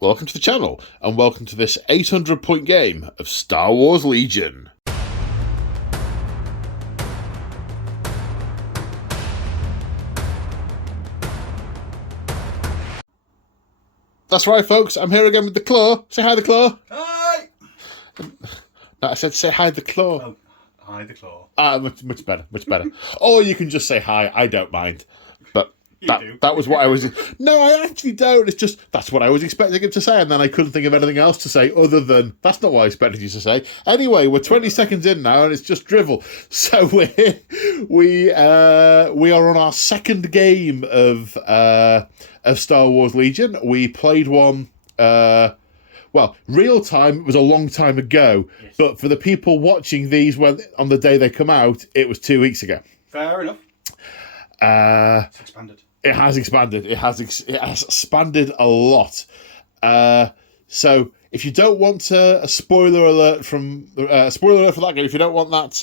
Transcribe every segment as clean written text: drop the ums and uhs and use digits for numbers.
welcome to the channel, and welcome to this 800 point game of Star Wars Legion. That's right, folks, I'm here again with the Claw. Say hi, the Claw. Hi! No, I said say hi, the Claw. Oh, hi, the Claw. Much better, much better. Or you can just say hi, I don't mind. But that was what I was... No, I actually don't. It's just, that's what I was expecting him to say, and then I couldn't think of anything else to say other than, that's not what I expected you to say. Anyway, we're 20 seconds in now, and it's just drivel. So we are on our second game of Star Wars Legion. We played one... well, real time, it was a long time ago, yes. But for the people watching these on the day they come out, it was 2 weeks ago. Fair enough. It's expanded. It has expanded. It has expanded a lot. So if you don't want a spoiler alert from spoiler alert for that game, if you don't want that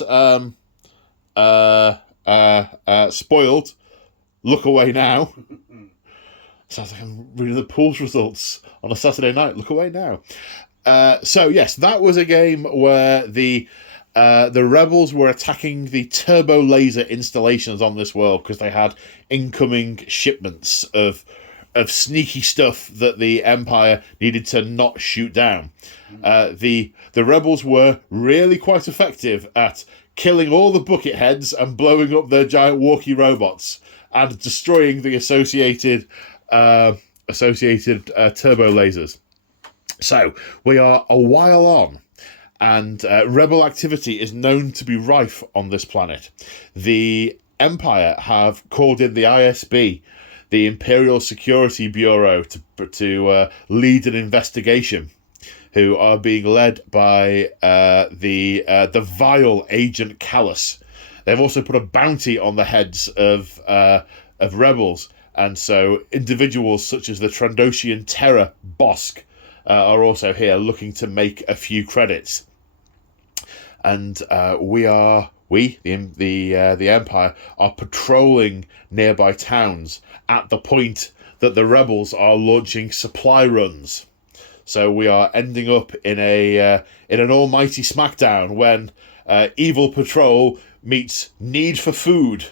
spoiled, look away now. Sounds like I'm reading the polls results on a Saturday night. Look away now. So yes, that was a game where the rebels were attacking the turbo laser installations on this world because they had incoming shipments of sneaky stuff that the Empire needed to not shoot down. The rebels were really quite effective at killing all the bucket heads and blowing up their giant walkie robots and destroying the associated turbo lasers. So we are a while on, and rebel activity is known to be rife on this planet. The Empire have called in the ISB, the Imperial Security Bureau, to lead an investigation, who are being led by the vile Agent Callus. They've also put a bounty on the heads of rebels, and so individuals such as the Trandoshian Terror Bosk are also here looking to make a few credits. And the Empire, are patrolling nearby towns at the point that the rebels are launching supply runs. So we are ending up in an almighty smackdown when evil patrol meets need for food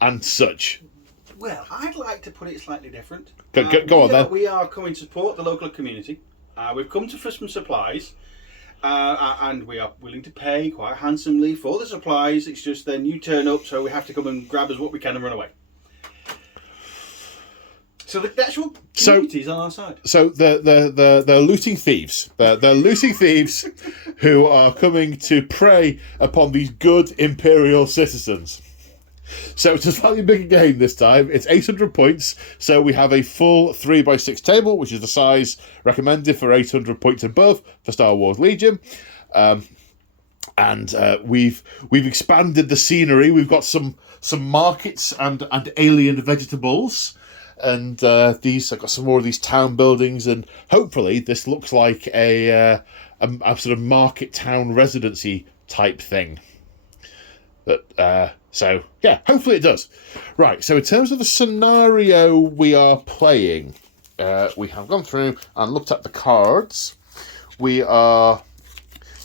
and such. Well, I'd like to put it slightly different. Go on then. We are coming to support the local community. We've come for some supplies. And we are willing to pay quite handsomely for the supplies. It's just then you turn up, so we have to come and grab us what we can and run away. So the actual community is on our side. So they're looting thieves. They're looting thieves who are coming to prey upon these good Imperial citizens. So it's a slightly bigger game this time. It's 800 points, so we have a full 3x6 table, which is the size recommended for 800 points above for Star Wars Legion. And we've expanded the scenery. We've got some markets and alien vegetables, and I've got some more of these town buildings, and hopefully this looks like a sort of market town residency type thing. So, yeah, hopefully it does. Right, so in terms of the scenario we are playing, we have gone through and looked at the cards. We are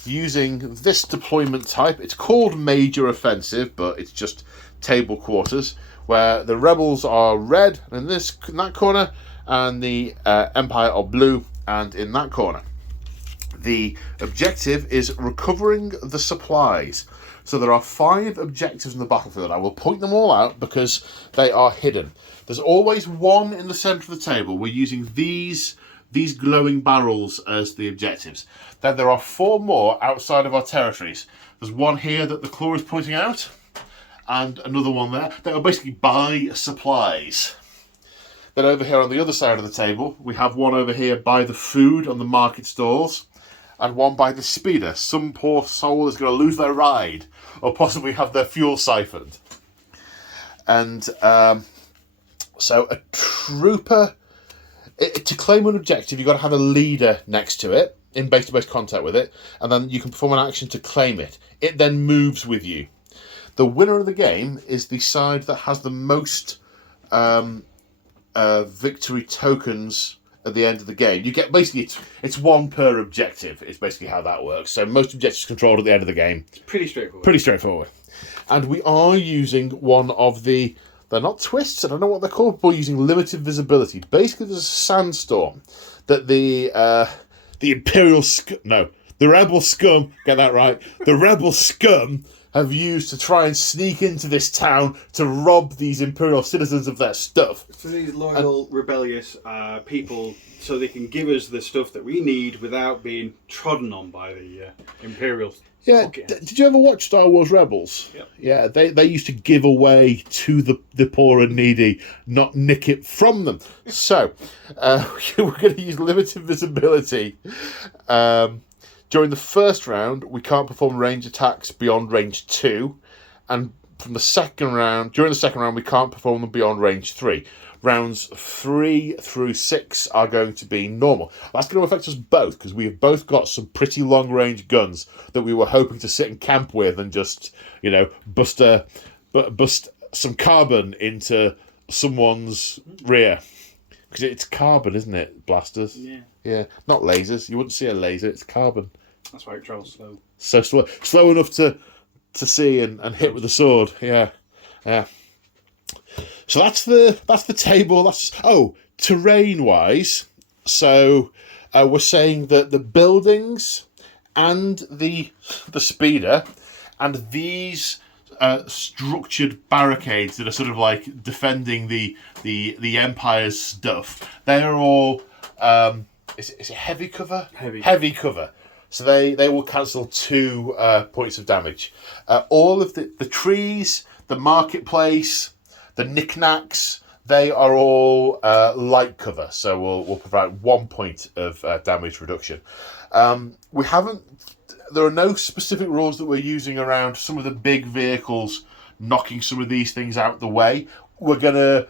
using this deployment type. It's called Major Offensive, but it's just table quarters, where the rebels are red in that corner, and the Empire are blue and in that corner. The objective is recovering the supplies. So there are 5 objectives in the battlefield. I will point them all out because they are hidden. There's always one in the centre of the table. We're using these glowing barrels as the objectives. Then there are 4 more outside of our territories. There's one here that the Claw is pointing out, and another one there. They will basically buy supplies. Then over here on the other side of the table, we have one over here by the food on the market stalls, and one by the speeder. Some poor soul is going to lose their ride, or possibly have their fuel siphoned. And so a trooper, to claim an objective, you've got to have a leader next to it, in base-to-base contact with it, and then you can perform an action to claim it. It then moves with you. The winner of the game is the side that has the most victory tokens at the end of the game. You get basically it's one per objective. It's basically how that works. So most objectives controlled at the end of the game. It's pretty straightforward. Pretty straightforward. And we are using one of the. They're not twists. I don't know what they're called. But we're using limited visibility. Basically, there's a sandstorm that the Imperial the Rebel scum. Get that right. The Rebel scum have used to try and sneak into this town to rob these Imperial citizens of their stuff. So these loyal, rebellious people, so they can give us the stuff that we need without being trodden on by the Imperial. Yeah, did you ever watch Star Wars Rebels? Yep. Yeah, they used to give away to the poor and needy, not nick it from them. So, we're going to use limited visibility. During the first round, we can't perform range attacks beyond range 2, and during the second round, we can't perform them beyond range 3. Rounds 3 through 6 are going to be normal. That's going to affect us both, because we have both got some pretty long-range guns that we were hoping to sit in camp with and just, bust some carbon into someone's rear. Because it's carbon, isn't it? Blasters. Yeah. Yeah. Not lasers. You wouldn't see a laser. It's carbon. That's why it travels slow. So slow enough to see and hit with the sword. Yeah. So that's the table. Terrain wise. So we're saying that the buildings and the speeder and these structured barricades that are sort of like defending the Empire's stuff. They are all. Is it heavy cover? Heavy cover. So they will cancel 2 points of damage. All of the trees, the marketplace, the knickknacks, they are all light cover. So we'll provide 1 point of damage reduction. There are no specific rules that we're using around some of the big vehicles knocking some of these things out the way. We're going to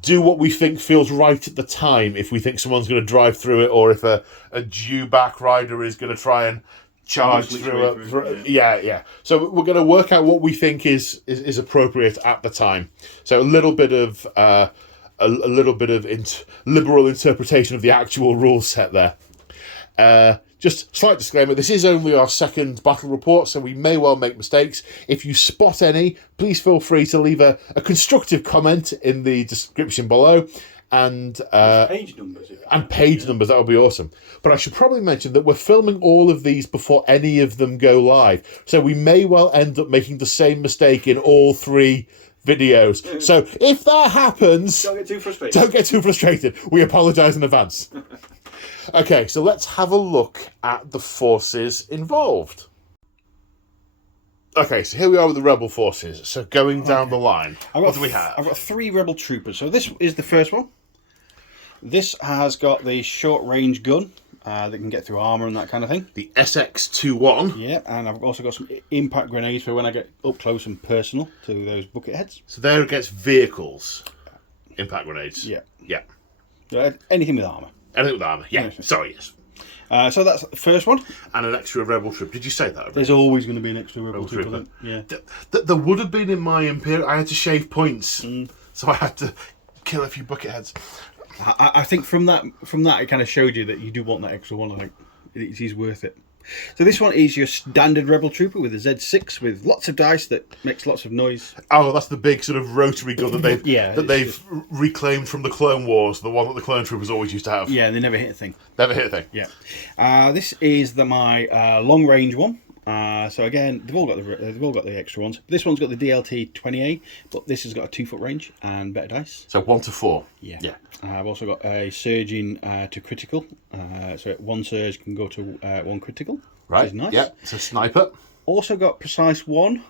do what we think feels right at the time. If we think someone's going to drive through it, or if a dewback rider is going to try and charge through. Yeah. So we're going to work out what we think is appropriate at the time. So a little bit of liberal interpretation of the actual rule set there. Just slight disclaimer, this is only our second battle report, so we may well make mistakes. If you spot any, please feel free to leave a constructive comment in the description below. And page numbers. Numbers, that would be awesome. But I should probably mention that we're filming all of these before any of them go live. So we may well end up making the same mistake in all 3 videos. So if that happens... Don't get too frustrated. We apologise in advance. Okay, so let's have a look at the forces involved. Okay, so here we are with the rebel forces. So going down the line, what do we have? I've got 3 rebel troopers. So this is the first one. This has got the short-range gun that can get through armour and that kind of thing. The SX-21. Yeah, and I've also got some impact grenades for when I get up close and personal to those bucket heads. So they're against vehicles. Impact grenades. Yeah. Yeah. Anything with armour. Anything with armour, yeah. Sorry, yes. So that's the first one. And an extra rebel trooper. Did you say that already? There's always going to be an extra rebel trooper. Yeah. There would have been in my Imperial. I had to shave points. So I had to kill a few bucket heads. I think from that it kind of showed you that you do want that extra one. I think it is worth it. So this one is your standard rebel trooper with a Z6 with lots of dice that makes lots of noise. Oh, that's the big sort of rotary gun that they've reclaimed from the Clone Wars, the one that the Clone Troopers always used to have. Yeah, they never hit a thing. Yeah. This is my long range one. So again, they've all got the extra ones. This one's got the DLT 20A, but this has got a 2-foot range and better dice. So 1 to 4. Yeah. I've also got a surging to critical. So 1 surge can go to 1 critical. Right. Which is nice. Yeah. It's a sniper. Also got precise 1.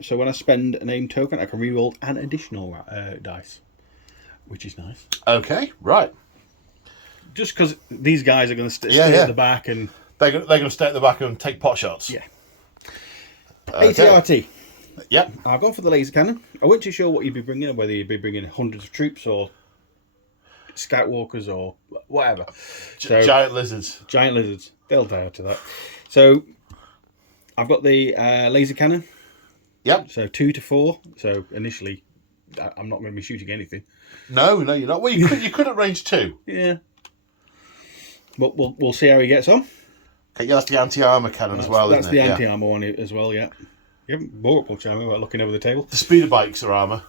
So when I spend a name token, I can reroll an additional dice, which is nice. Okay. Right. Just because these guys are going to stay at the back and. They're going to stay at the back and take pot shots. Yeah. Okay. ATRT. Yep. I've gone for the laser cannon. I wasn't too sure what you'd be bringing, whether you'd be bringing hundreds of troops or scout walkers or whatever. Giant lizards. Giant lizards. They'll die after that. So I've got the laser cannon. Yep. So 2 to 4. So initially, I'm not going to be shooting anything. No, you're not. Well, you could at range 2. Yeah. but we'll see how he gets on. Okay, yeah, that's the anti-armour cannon as well, That's isn't it? the anti-armour one as well, yeah. You haven't bought much armour while looking over the table. The speeder bikes are armour.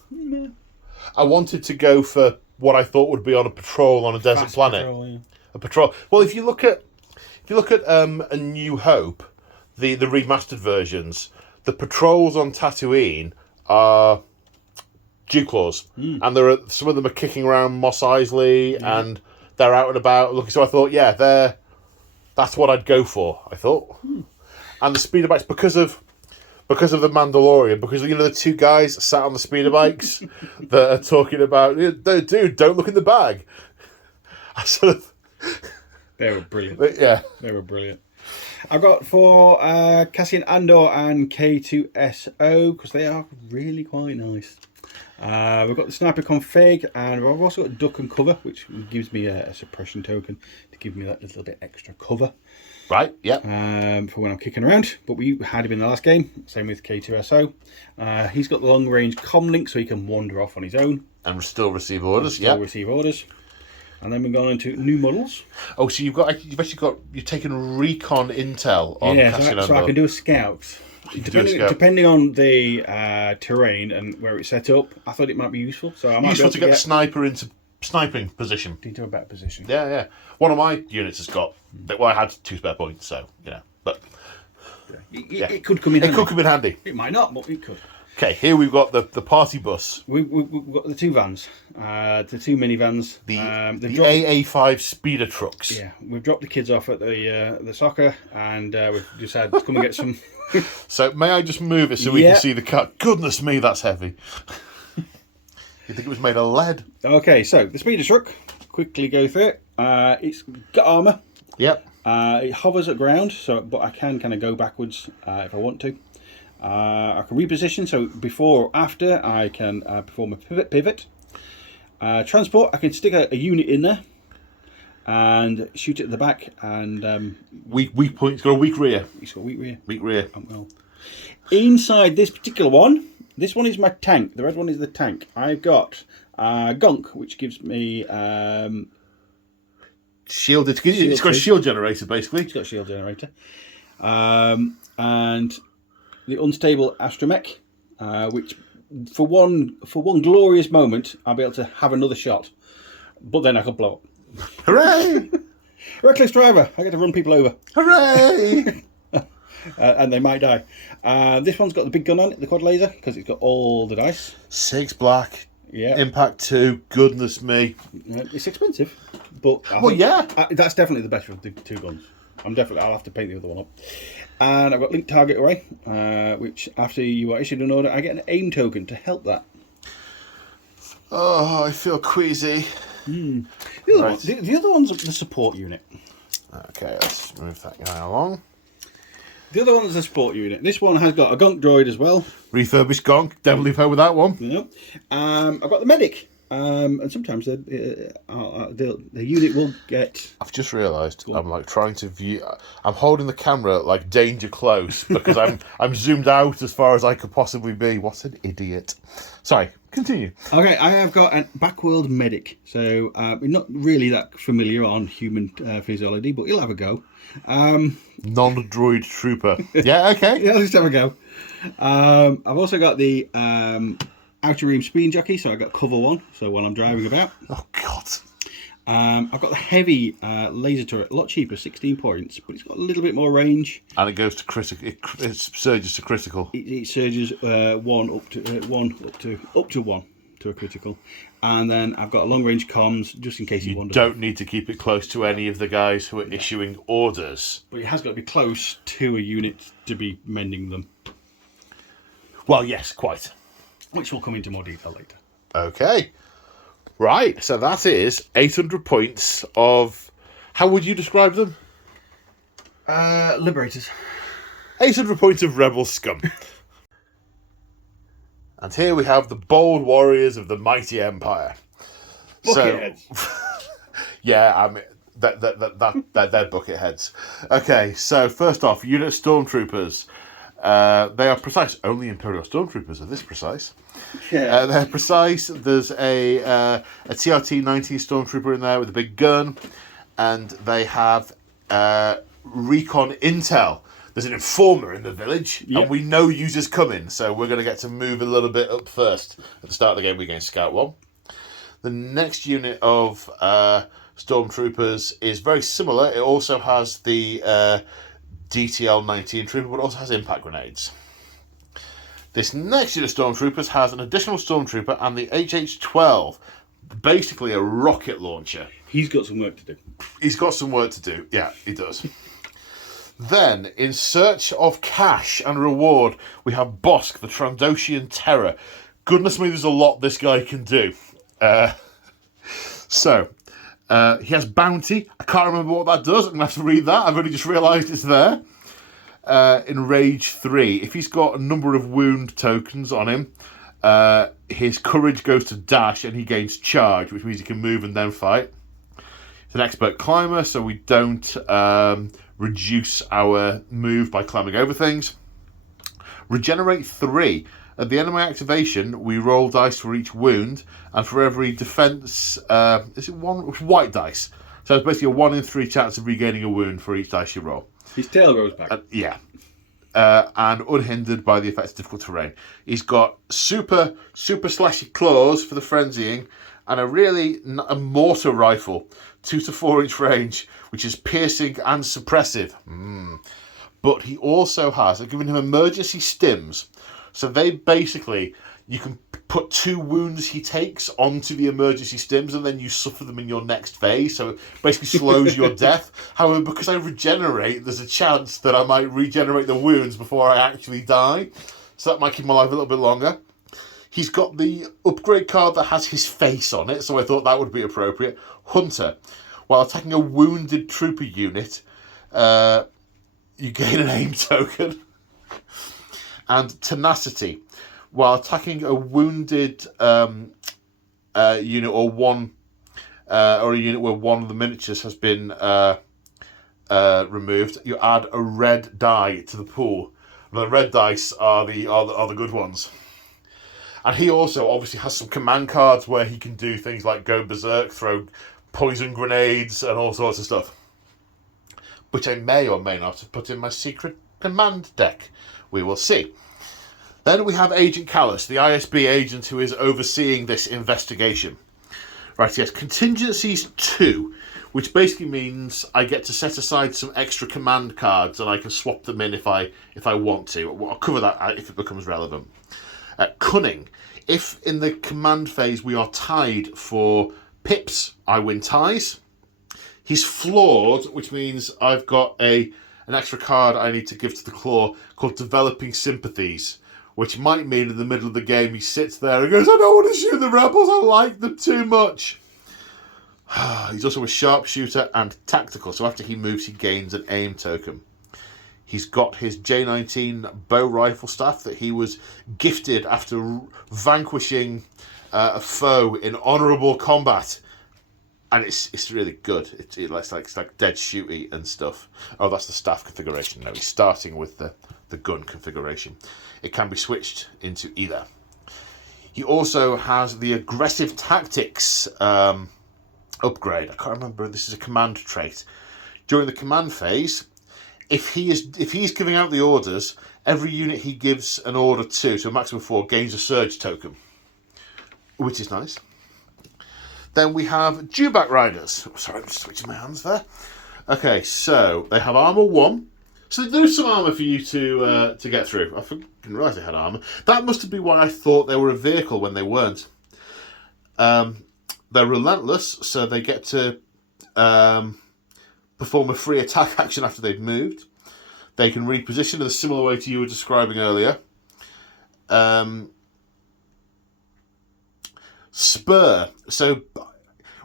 I wanted to go for what I thought would be on a patrol on a desert Fast planet. patrol, yeah. A patrol. Well, if you look at A New Hope, the remastered versions, the patrols on Tatooine are Dewclaws, and some of them are kicking around Mos Eisley, and they're out and about looking. So I thought, that's what I'd go for. I thought, and the speeder bikes because of the Mandalorian, because the two guys sat on the speeder bikes that are talking about, dude, don't look in the bag. I sort of. They were brilliant. Yeah, they were brilliant. I've got for Cassian Andor and K2SO because they are really quite nice. We've got the sniper config, and we've also got duck and cover, which gives me a suppression token to give me that little bit extra cover. Right, yep. For when I'm kicking around. But we had him in the last game. Same with K2SO. He's got the long range comm link, so he can wander off on his own. And still receive orders, Receive orders. And then we've gone into new models. Oh, so you've taken recon intel on Cassian Andor. So I can do a scout. Depending on the terrain and where it's set up, I thought it might be useful. So I might useful to get the sniper into sniping position. Into a better position. Yeah. One of my units has got. Well, I had 2 spare points, so but it could come in. It could come in handy. It might not, but it could. Okay, here we've got the party bus. We've got the 2 vans, the 2 minivans. The AA5 speeder trucks. Yeah, we've dropped the kids off at the soccer, and we've decided to come and get some. So may I just move it so we can see the cut? Goodness me, that's heavy. You think it was made of lead? Okay, so the speeder truck. Quickly go through it. It's got armour. Yep. It hovers at ground, but I can kind of go backwards if I want to. I can reposition, so before or after I can perform a pivot. Transport, I can stick a unit in there and shoot it at the back. And weak point. It's got a weak rear. It's got a weak rear. Weak rear. Well, inside this particular one, this one is my tank. The red one is the tank. I've got Gunk, which gives me shielded. It's got a shield generator, basically. It's got a shield generator, and the unstable astromech, which for one glorious moment I'll be able to have another shot, but then I could blow up. Hooray! Reckless driver, I get to run people over. Hooray! And they might die. This one's got the big gun on it, the quad laser, because it's got all the dice. 6 black. Yeah. Impact 2. Goodness me. It's expensive, but that's definitely the best of the 2 guns. I'll have to paint the other one up. And I've got linked target array, which after you are issued an order, I get an aim token to help that. Oh, I feel queasy. The other one's the support unit. Okay, let's move that guy along. The other one's the support unit. This one has got a gunk droid as well. Refurbished gunk. Definitely pay with that one. Yep. I've got the medic. And sometimes the unit will get. I've just realised I'm like trying to view. I'm holding the camera like danger close because I'm zoomed out as far as I could possibly be. What an idiot! Sorry, continue. Okay, I have got a backworld medic. So we're not really that familiar on human physiology, but he'll have a go. Non-droid trooper. Yeah. Okay. Yeah, let's have a go. I've also got the outer ream speed jockey, so I got cover 1, so while I'm driving about. Oh god. I've got the heavy laser turret, a lot cheaper, 16 points, but it's got a little bit more range. And it goes to critical. It surges to critical. It surges 1 up to 1 to a critical, and then I've got a long range comms just in case you wonder. Don't need to keep it close to any of the guys who are issuing orders. But it has got to be close to a unit to be mending them. Well, yes, quite. Which will come into more detail later. Okay. Right, so that is 800 points of... How would you describe them? Liberators. 800 points of rebel scum. And here we have the bold warriors of the mighty empire. Bucketheads. Yeah, I mean, they're bucket heads. Okay, so first off, unit stormtroopers. They are precise. Only Imperial stormtroopers are this precise. Yeah. They're precise. There's a TRT-19 stormtrooper in there with a big gun. and they have recon intel. There's an informer in the village, Yep. and we know users coming, so we're going to get to move a little bit up first. At the start of the game, we're going Scout 1. The next unit of Stormtroopers is very similar. It also has the DTL-19 Trooper, but also has impact grenades. This next unit of Stormtroopers has an additional Stormtrooper and the HH-12, basically a rocket launcher. He's got some work to do. He's got some work to do. Yeah, he does. Then, in search of cash and reward, we have Bosk, the Trandoshan Terror. Goodness me, there's a lot this guy can do. He has Bounty. I can't remember what that does. I'm going to have to read that. I've only just realised it's there. In Rage 3, if he's got a number of wound tokens on him, his courage goes to dash and he gains charge, which means he can move and then fight. He's an expert climber, so we don't reduce our move by climbing over things. Regenerate 3. At the end of my activation, we roll dice for each wound, and for every defense, is it one? It's white dice. So it's basically a 1 in 3 chance of regaining a wound for each dice you roll. His tail grows back. And unhindered by the effects of difficult terrain. He's got super slashy claws for the frenzying, and a mortar rifle, 2 to 4 inch range, which is piercing and suppressive. But he also has, I've given him emergency stims. So they basically, you can put 2 wounds he takes onto the emergency stims, and then you suffer them in your next phase. So it basically slows your death. However, because I regenerate, there's a chance that I might regenerate the wounds before I actually die. So that might keep him alive a little bit longer. He's got the upgrade card that has his face on it, so I thought that would be appropriate. Hunter. While attacking a wounded trooper unit, you gain an aim token. And Tenacity. While attacking a wounded unit or a unit where one of the miniatures has been removed, you add a red die to the pool. The red dice are the good ones. And he also obviously has some command cards where he can do things like go berserk, throw poison grenades, and all sorts of stuff, which I may or may not have put in my secret command deck. We will see. Then we have Agent Callus, the ISB agent who is overseeing this investigation. Right, he has contingencies 2, which basically means I get to set aside some extra command cards and I can swap them in if I want to. I'll cover that if it becomes relevant. Cunning. If in the command phase we are tied for pips, I win ties. He's flawed, which means I've got an extra card I need to give to the claw called Developing Sympathies, which might mean in the middle of the game he sits there and goes, I don't want to shoot the rebels, I like them too much. He's also a sharpshooter and tactical, so after he moves he gains an aim token. He's got his J19 bow rifle staff that he was gifted after vanquishing a foe in honourable combat. And it's really good. It's like dead shooty and stuff. Oh, that's the staff configuration. No, he's starting with the gun configuration. It can be switched into either. He also has the aggressive tactics upgrade. I can't remember. This is a command trait. During the command phase, if he's giving out the orders, every unit he gives an order to, so a maximum of 4, gains a surge token, which is nice. Then we have Dewback Riders. Sorry, I'm just switching my hands there. Okay, so they have armor 1. So there's some armor for you to get through. I didn't realise they had armor. That must be why I thought they were a vehicle when they weren't. They're relentless, so they get to perform a free attack action after they've moved. They can reposition in a similar way to you were describing earlier. Spur. So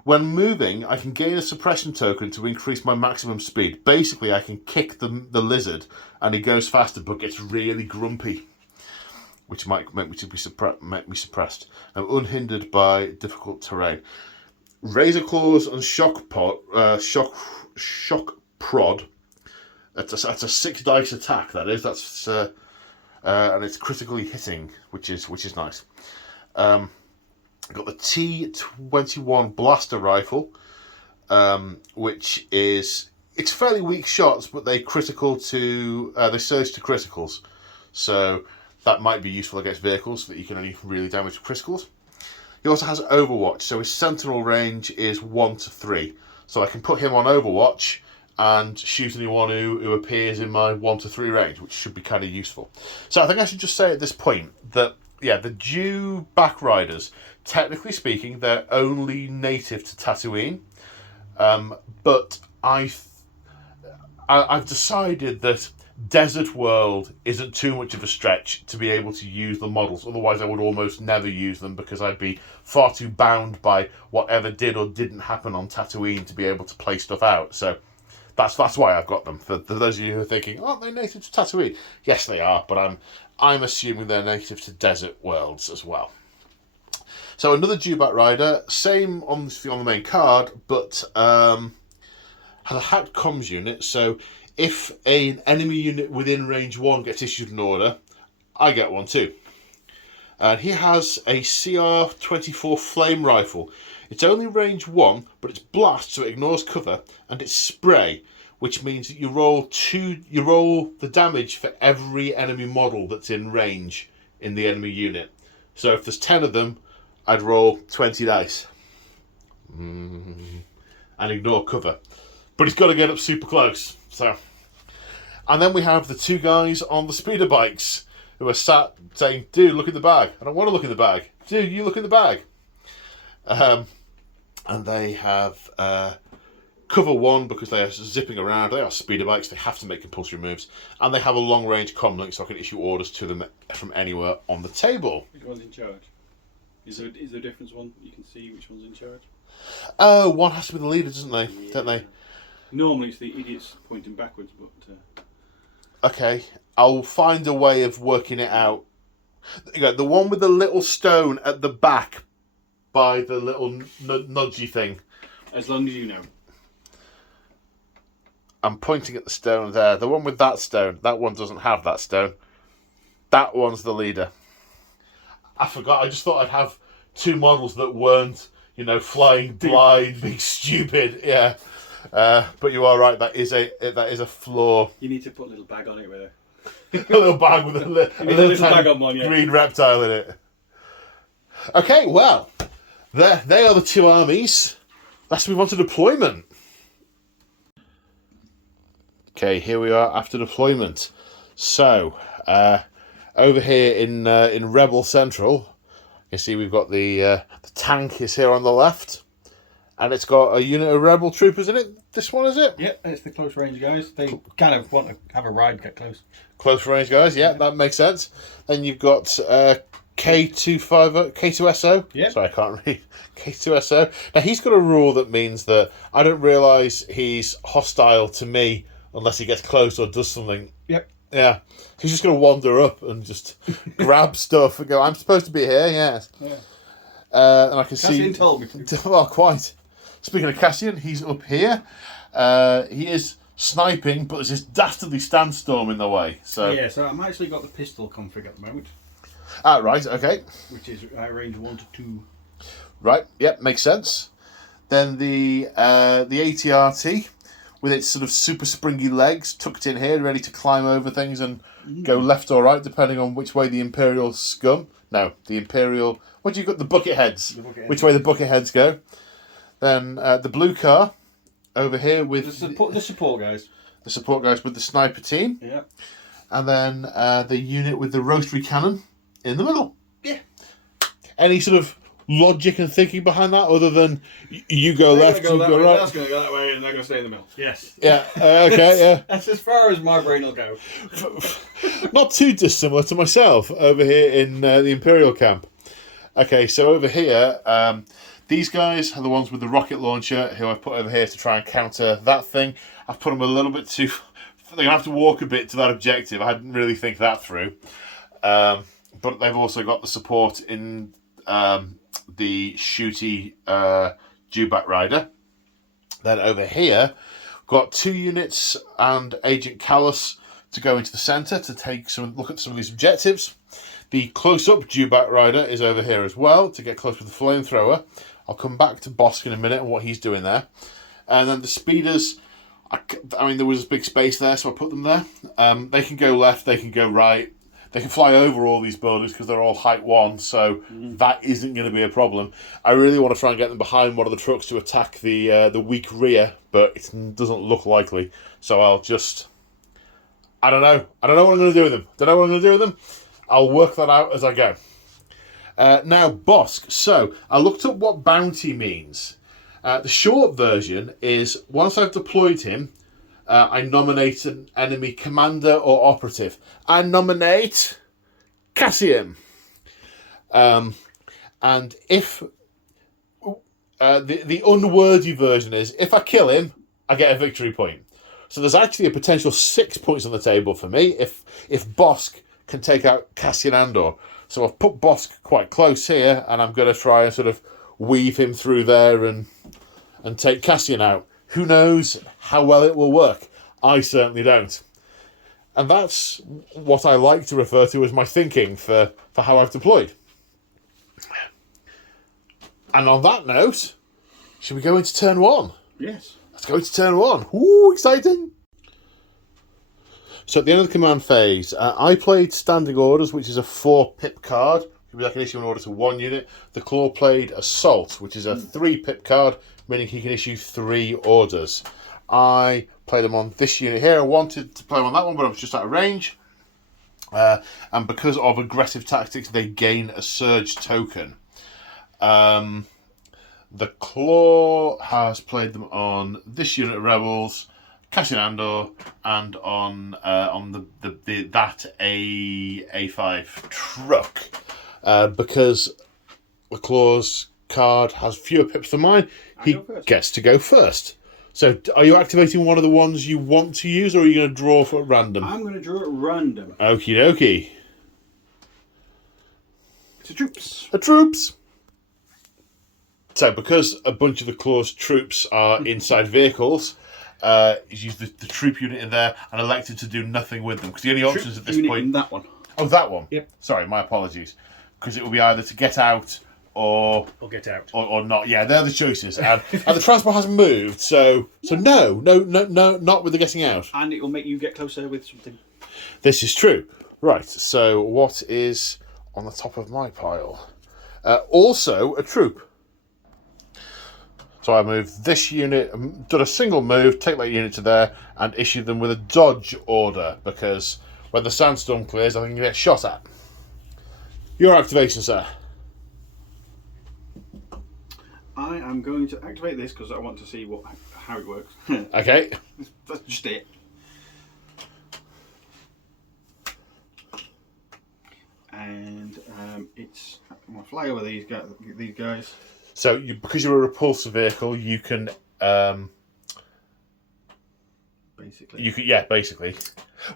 when moving, I can gain a suppression token to increase my maximum speed. Basically, I can kick the lizard and he goes faster but gets really grumpy, which might make me suppressed. I'm unhindered by difficult terrain. Razor Claws and Shock Prod. That's a 6 dice attack. That is. That's and it's critically hitting, which is nice. I've got the T21 blaster rifle. which is, it's fairly weak shots, but they critical to they surge to criticals, so that might be useful against vehicles that you can only really damage with criticals. He also has Overwatch, so his sentinel range is 1 to 3, so I can put him on Overwatch and shoot anyone who appears in my 1 to 3 range, which should be kind of useful. So I think I should just say at this point that, yeah, the Jew backriders, technically speaking, they're only native to Tatooine, but I've decided that Desert World isn't too much of a stretch to be able to use the models. Otherwise, I would almost never use them because I'd be far too bound by whatever did or didn't happen on Tatooine to be able to play stuff out. So that's why I've got them. For those of you who are thinking, aren't they native to Tatooine? Yes, they are, but I'm assuming they're native to Desert Worlds as well. So another Dewback Rider, same on the main card, but has a hacked comms unit. So if an enemy unit within range 1 gets issued an order, I get one too. And he has a CR-24 flame rifle. It's only range 1, but it's blast, so it ignores cover, and it's spray, which means that you roll the damage for every enemy model that's in range in the enemy unit. So if there's 10 of them, I'd roll 20 dice. And ignore cover. But he's got to get up super close. So, and then we have the 2 guys on the speeder bikes who are sat saying, dude, look in the bag. I don't want to look in the bag. Dude, you look in the bag. And they have cover 1 because they are zipping around. They are speeder bikes. They have to make compulsory moves. And they have a long range comm link, so I can issue orders to them from anywhere on the table. Which one's in charge? Is there a difference one? You can see which one's in charge? Oh, one has to be the leader, doesn't they? Yeah. Don't they? Normally it's the idiots pointing backwards, but... Okay, I'll find a way of working it out. The one with the little stone at the back by the little nudgy thing. As long as you know. I'm pointing at the stone there. The one with that stone, that one doesn't have that stone. That one's the leader. I forgot, I just thought I'd have 2 models that weren't, flying blind, being stupid, yeah. But you are right, that is a flaw. You need to put a little bag on it with a little bag with a little bag on one, yeah. Green reptile in it. Okay, well, they are the 2 armies. Let's move on to deployment. Okay, here we are after deployment. So, over here in Rebel Central, you see we've got the tank is here on the left. And it's got a unit of rebel troopers in it. This one, is it? Yeah, it's the close range guys. They kind of want to have a ride, get close. Close range guys, yeah, that makes sense. Then you've got K2SO. Yeah. Sorry, I can't read. K2SO. Now, he's got a rule that means that I don't realise he's hostile to me unless he gets close or does something. Yep. Yeah. He's just going to wander up and just grab stuff and go, I'm supposed to be here, yes. Yeah. And I can Cassian told me to. Well, quite. Speaking of Cassian, he's up here. He is sniping, but there's this dastardly sandstorm in the way. So yeah, so I'm actually got the pistol config at the moment. Ah, right, okay. Which is range 1 to 2. Right, yep, makes sense. Then the ATRT with its sort of super springy legs tucked in here, ready to climb over things and go left or right, depending on which way the Imperial scum. No, the Imperial. What do you got? The bucket heads. Which way the bucket heads go? Then the blue car over here with the support guys. The support guys with the sniper team. Yeah. And then the unit with the rotary cannon in the middle. Yeah. Any sort of logic and thinking behind that, other than you go left, you go right? That's going to go that way, and they're going to stay in the middle. Yes. Yeah. Okay. Yeah. That's as far as my brain will go. Not too dissimilar to myself over here in the Imperial camp. Okay, so over here, these guys are the ones with the rocket launcher who I've put over here to try and counter that thing. I've put them a little bit too... They're going to have to walk a bit to that objective. I didn't really think that through. But they've also got the support in the shooty Dewback Rider. Then over here, we've got 2 units and Agent Callus to go into the centre to take look at some of these objectives. The close-up Dewback Rider is over here as well to get close with the flamethrower. I'll come back to Bosk in a minute and what he's doing there. And then the speeders, I mean, there was a big space there, so I put them there. They can go left, they can go right. They can fly over all these buildings because they're all height 1, so that isn't going to be a problem. I really want to try and get them behind one of the trucks to attack the weak rear, but it doesn't look likely. So I'll just... I don't know what I'm going to do with them. I'll work that out as I go. Now, Bosk. So, I looked up what bounty means. The short version is, once I've deployed him, I nominate an enemy commander or operative. I nominate Cassian. And if... the unwordy version is, if I kill him, I get a victory point. So there's actually a potential 6 points on the table for me if Bosk can take out Cassian Andor. So I've put Bosk quite close here, and I'm going to try and sort of weave him through there and take Cassian out. Who knows how well it will work? I certainly don't. And that's what I like to refer to as my thinking for how I've deployed. And on that note, should we go into turn 1? Yes. Let's go into turn 1. Ooh, exciting! So at the end of the command phase, I played Standing Orders, which is a 4-pip card. I can issue an order to 1 unit. The Claw played Assault, which is a 3-pip card, meaning he can issue 3 orders. I played them on this unit here. I wanted to play them on that one, but I was just out of range. And because of aggressive tactics, they gain a Surge token. The Claw has played them on this unit of Rebels, Cassian Andor, and on that A5 truck. Because the Claw's card has fewer pips than mine, he gets to go first. So, are you activating one of the ones you want to use, or are you going to draw for random? I'm going to draw at random. Okie dokie. To troops. The troops. So, because a bunch of the Claw's troops are inside vehicles, he's used the troop unit in there and elected to do nothing with them. Because the only options at this point... that one. Oh, that one? Yep. Sorry, my apologies. Because it will be either to get out or get out. Or not. Yeah, they're the choices. And the transport hasn't moved, so no, not with the getting out. And it will make you get closer with something. This is true. Right, so what is on the top of my pile? Also, a troop. So I moved this unit, did a single move, take that unit to there, and issued them with a dodge order, because when the sandstorm clears, I can get shot at. Your activation, sir. I am going to activate this because I want to see how it works. Okay. That's just it. And it's... I'm going to fly over these guys. So, because you're a repulsor vehicle, you can... Basically. Basically.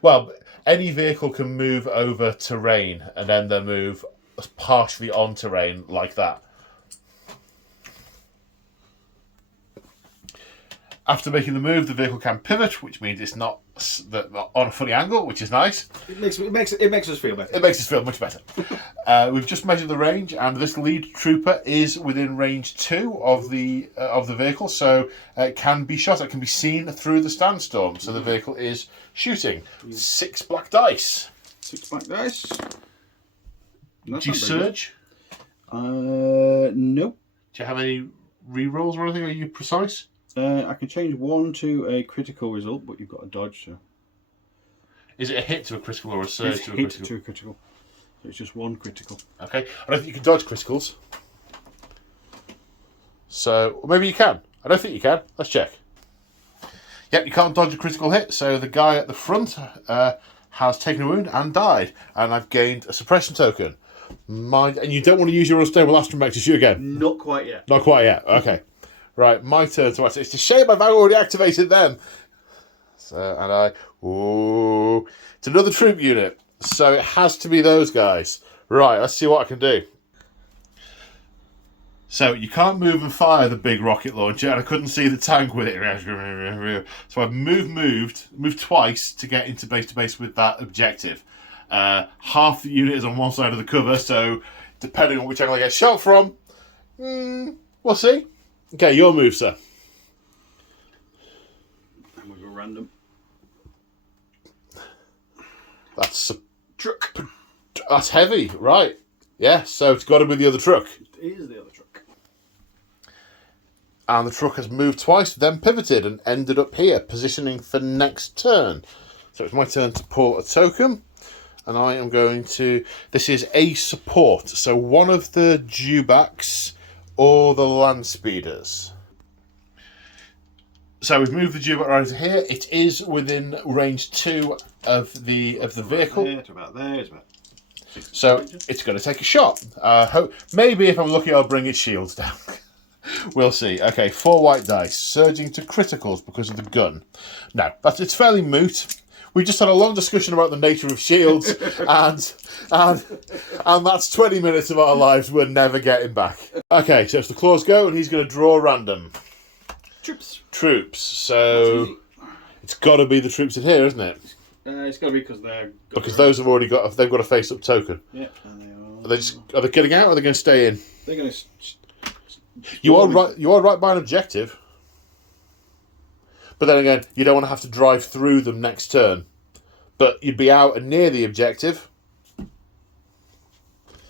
Well, any vehicle can move over terrain, and then they move partially on terrain like that. After making the move, the vehicle can pivot, which means it's not on a funny angle, which is nice. It makes us feel better. It makes us feel much better. We've just measured the range, and this lead trooper is within range 2 of the vehicle, so it can be shot. It can be seen through the sandstorm. So the vehicle is shooting. 6 black dice. 6 black dice. Do you surge? Nope. Do you have any rerolls or anything? Are you precise? I can change 1 to a critical result, but you've got a dodge, so... Is it a hit to a critical or a surge to a critical? Hit to a critical. So it's just 1 critical. Okay. I don't think you can dodge criticals. So, or maybe you can. I don't think you can. Let's check. Yep, you can't dodge a critical hit, so the guy at the front has taken a wound and died. And I've gained a suppression token. And you don't want to use your unstable astromech to shoot again? Not quite yet. Not quite yet. Okay. Right, my turn to activate. It's a shame I've already activated them. So, it's another troop unit. So it has to be those guys. Right, let's see what I can do. So you can't move and fire the big rocket launcher, and I couldn't see the tank with it. So I've moved twice to get into base to base with that objective. Half the unit is on one side of the cover, so depending on which angle I get shot from, we'll see. Okay, your move, sir. And we'll go random. That's Truck. that's heavy, right? Yeah, so it's got to be the other truck. It is the other truck. And the truck has moved twice, then pivoted and ended up here, positioning for next turn. So it's my turn to pull a token. And I am going to... This is a support. So one of the dewbacks or the land speeders. So we've moved the dewback right over here. It is within range 2 of the vehicle. There to about there. It's about So it's going to take a shot. Maybe if I'm lucky, I'll bring its shields down. We'll see. Okay, 4 white dice, surging to criticals because of the gun. No, it's fairly moot. We just had a long discussion about the nature of shields, and that's 20 minutes of our lives we're never getting back. Okay, so it's the claws go, and he's going to draw random. Troops. So it's got to be the troops in here, isn't it? It's got to be because they're... Because those have already got... They've got a face-up token. Yeah, and they Are they just... Are they getting out, or are they going to stay in? They're going to... You are right. You are right by an objective. But then again, you don't want to have to drive through them next turn. But you'd be out and near the objective.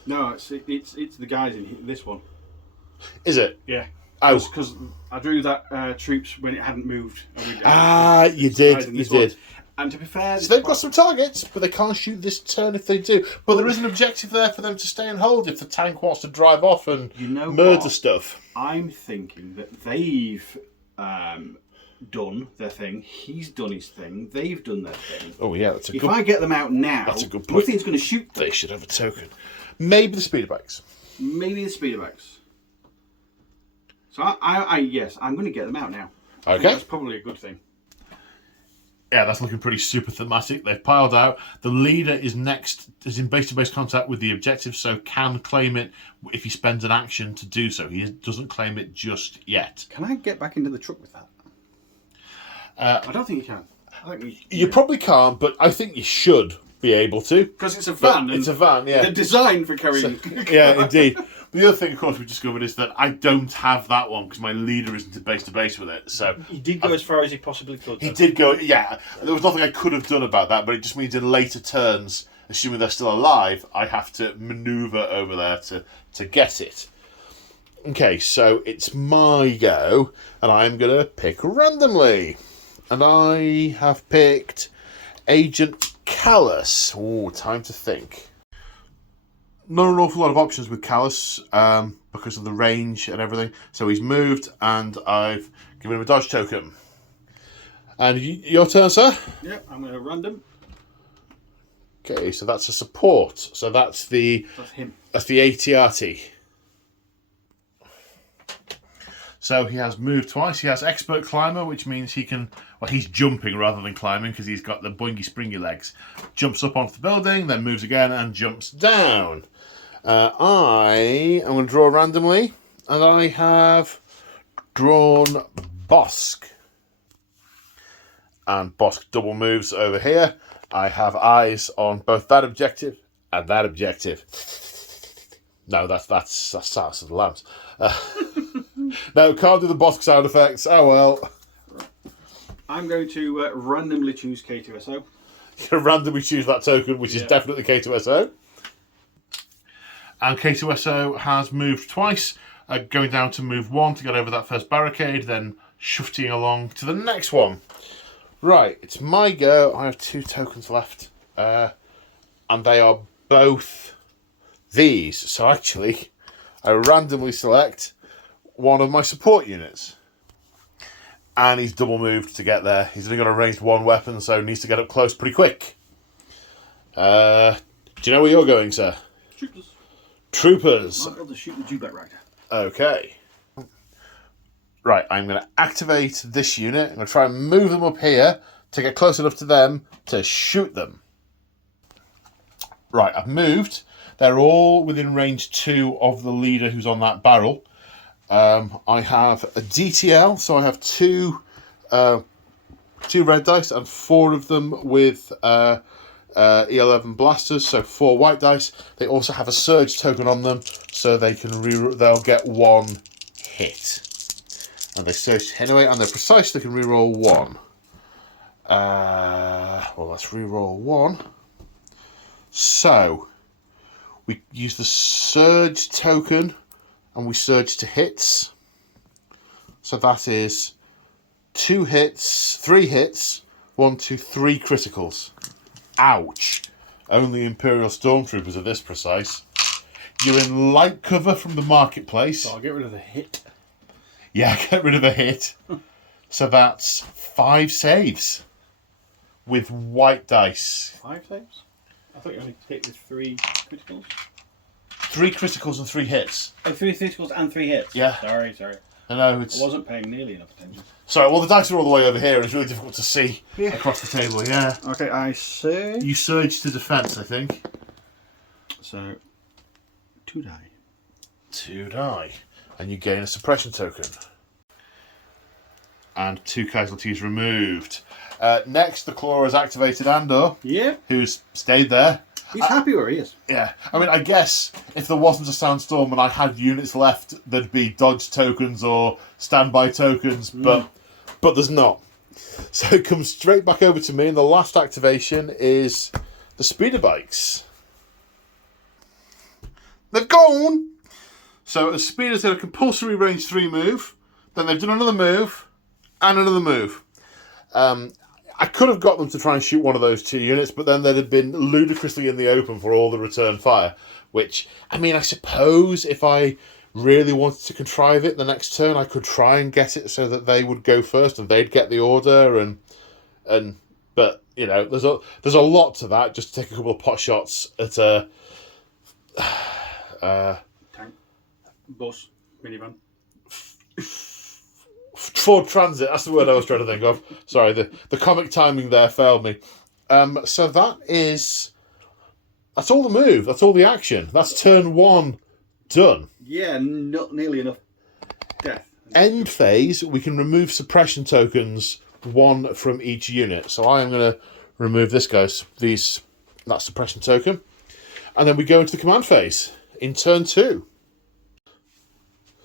No, it's the guys in this one. Is it? Yeah. Oh, because I drew that troops when it hadn't moved. You did. And to be fair, so they've got some targets, but they can't shoot this turn if they do. But there is an objective there for them to stay and hold if the tank wants to drive off and murder stuff. I'm thinking that they've done their thing. He's done his thing. They've done their thing. Oh yeah, that's a good. If I get them out now, that's a good point. Nothing's going to shoot them. They should have a token. Maybe the speeder bikes. Maybe the speeder bikes. So yes, I'm going to get them out now. Okay, that's probably a good thing. Yeah, that's looking pretty super thematic. They've piled out. The leader is in base-to-base contact with the objective, so can claim it if he spends an action to do so. He doesn't claim it just yet. Can I get back into the truck with that? I don't think you can. You probably can't, but I think you should be able to. Because it's a van. It's a van, yeah. They're designed for carrying... Yeah, indeed. But the other thing, of course, we discovered is that I don't have that one because my leader isn't base-to-base with it. So he did go as far as he possibly could. He did go, yeah. There was nothing I could have done about that, but it just means in later turns, assuming they're still alive, I have to manoeuvre over there to get it. Okay, so it's my go, and I'm going to pick randomly. And I have picked Agent Callus. Ooh, time to think. Not an awful lot of options with Callus because of the range and everything. So he's moved, and I've given him a dodge token. And your turn, sir? Yeah, I'm going to random. Okay, so that's a support. So that's him. That's the ATRT. So he has moved twice. He has expert climber, which means he can... Well, he's jumping rather than climbing because he's got the boingy springy legs. Jumps up onto the building, then moves again and jumps down. I am going to draw randomly, and I have drawn Bosk. And Bosk double moves over here. I have eyes on both that objective and that objective. No, that's Silence of the Lambs. No, can't do the Bosk sound effects. Oh well. I'm going to randomly choose K2SO. You're going to randomly choose that token, which is definitely K2SO. And K2SO has moved twice, going down to move 1 to get over that first barricade, then shifting along to the next one. Right, it's my go. I have 2 tokens left. And they are both these. So actually, I randomly select one of my support units. And he's double moved to get there. He's only got a ranged 1 weapon, so needs to get up close pretty quick. Do you know where you're going, sir? Troopers. I'll be able to shoot the dewback rider. Okay. Right, I'm going to activate this unit. I'm going to try and move them up here to get close enough to them to shoot them. Right, I've moved. They're all within range 2 of the leader who's on that barrel. I have a DTL, so I have 2 red dice and 4 of them with E11 blasters, so 4 white dice. They also have a surge token on them, so they can they'll get 1 hit. And they surge anyway, and they're precise, they can reroll 1. Well, let's re-roll 1. So, we use the surge token and we surge to hits. So that is 2 hits, 3 hits, 1, 2, 3 criticals. Ouch. Only Imperial Stormtroopers are this precise. You're in light cover from the marketplace. So I'll get rid of the hit. Yeah, get rid of a hit. So that's 5 saves with white dice. 5 saves? I thought you only hit with 3 criticals. 3 criticals and 3 hits. Oh, 3 criticals and 3 hits. Yeah. Sorry. I know it's. I wasn't paying nearly enough attention. Sorry, well the dice are all the way over here, and it's really difficult to see across the table. Yeah. Okay, I see. You surge to defense, I think. So, 2 die. 2 die, and you gain a suppression token. And 2 casualties removed. Next, the claw has activated Andor. Yeah. Who's stayed there. He's happy where he is. Yeah. I mean, I guess if there wasn't a sandstorm and I had units left, there'd be dodge tokens or standby tokens, but there's not. So it comes straight back over to me, and the last activation is the speeder bikes. They've gone! So a speeder's did a compulsory range 3 move, then they've done another move, and another move. I could have got them to try and shoot one of those 2 units, but then they'd have been ludicrously in the open for all the return fire, which, I mean, I suppose if I really wanted to contrive it the next turn, I could try and get it so that they would go first and they'd get the order, but, you know, there's a lot to that, just to take a couple of pot shots at a... Tank. Bus. Minivan. Ford Transit, that's the word I was trying to think of. Sorry, the comic timing there failed me. So that's all the move, that's all the action. That's turn 1 done. Yeah, not nearly enough death. End phase, we can remove suppression tokens, 1 from each unit. So I am going to remove this guy's that suppression token. And then we go into the command phase in turn 2.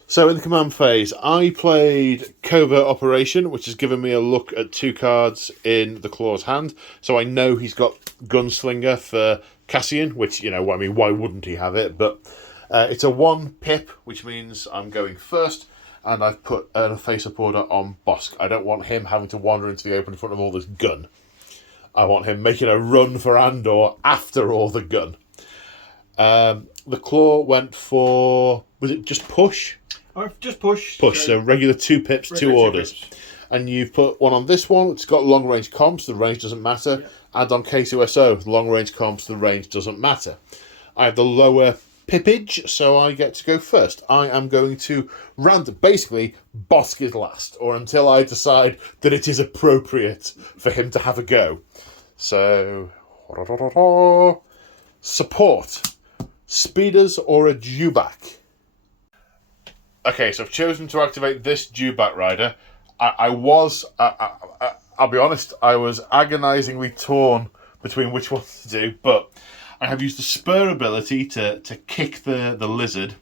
So in the command phase, I played Covert Operation, which has given me a look at 2 cards in the Claw's hand. So I know he's got Gunslinger for Cassian, which, you know, I mean, why wouldn't he have it? But it's a 1 pip, which means I'm going first, and I've put a face-up order on Bosk. I don't want him having to wander into the open in front of all this gun. I want him making a run for Andor after all the gun. The Claw went for... Was it just push? I've just pushed. Push, so regular 2 pips, 2 orders. And you've put 1 on this one, it's got long range comps, the range doesn't matter. Yeah. And on K2SO, long range comps, the range doesn't matter. I have the lower pippage, so I get to go first. I am going to basically, Bosk is last, or until I decide that it is appropriate for him to have a go. So, support. Speeders or a Dewback? Okay, so I've chosen to activate this Dewback Rider. I'll be honest, I was agonisingly torn between which one to do, but I have used the spur ability to kick the lizard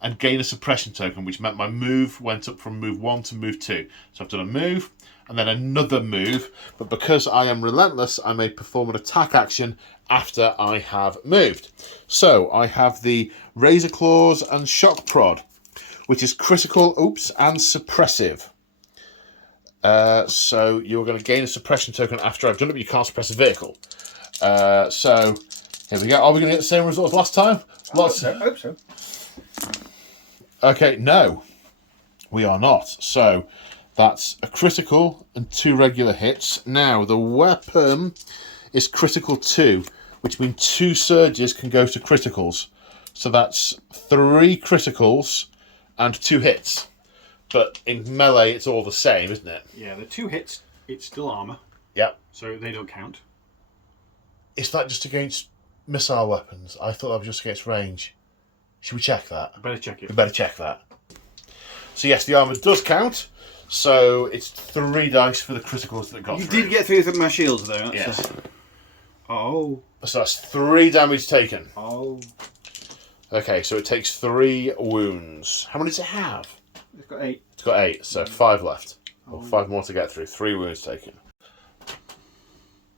and gain a suppression token, which meant my move went up from move 1 to move 2. So I've done a move, and then another move, but because I am relentless, I may perform an attack action after I have moved. So I have the Razor Claws and Shock Prod, which is critical, and suppressive. So you're going to gain a suppression token after I've done it, but you can't suppress a vehicle. So here we go. Are we going to get the same result as last time? I hope so. Okay, no, we are not. So that's a critical and 2 regular hits. Now, the weapon is critical 2, which means 2 surges can go to criticals. So that's 3 criticals and 2 hits. But in melee, it's all the same, isn't it? Yeah, the 2 hits, it's still armour. Yep. So they don't count. Is that just against missile weapons? I thought that was just against range. Should we check that? Better check it. We better check that. So yes, the armour does count. So it's 3 dice for the criticals that got through. You did get through with my shields, though. Yes. Oh. So that's 3 damage taken. Oh. Okay, so it takes 3 wounds. How many does it have? It's got 8. It's got 8, so 5 left. Well, 5 more to get through. 3 wounds taken.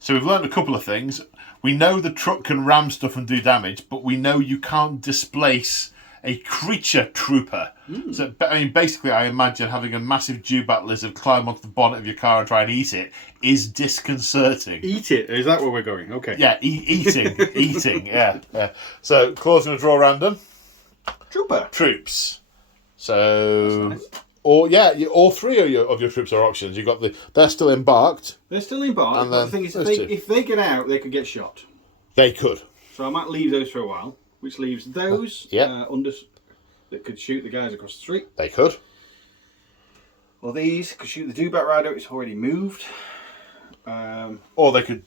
So we've learned a couple of things. We know the truck can ram stuff and do damage, but we know you can't displace a creature trooper. So, I mean, basically, I imagine having a massive dewback lizard climb onto the bonnet of your car and try and eat it is disconcerting. Eat it? Is that where we're going? Okay. Yeah, eating, yeah. So, Claw's going to draw random. Troops. So, That's nice. all three of your troops are options. You've got they're still embarked. They're still embarked, And but then the thing is, those two. if they get out, they could get shot. They could. So I might leave those for a while, which leaves those under that could shoot the guys across the street. They could. Or these could shoot the dewback rider. It's already moved. Or they could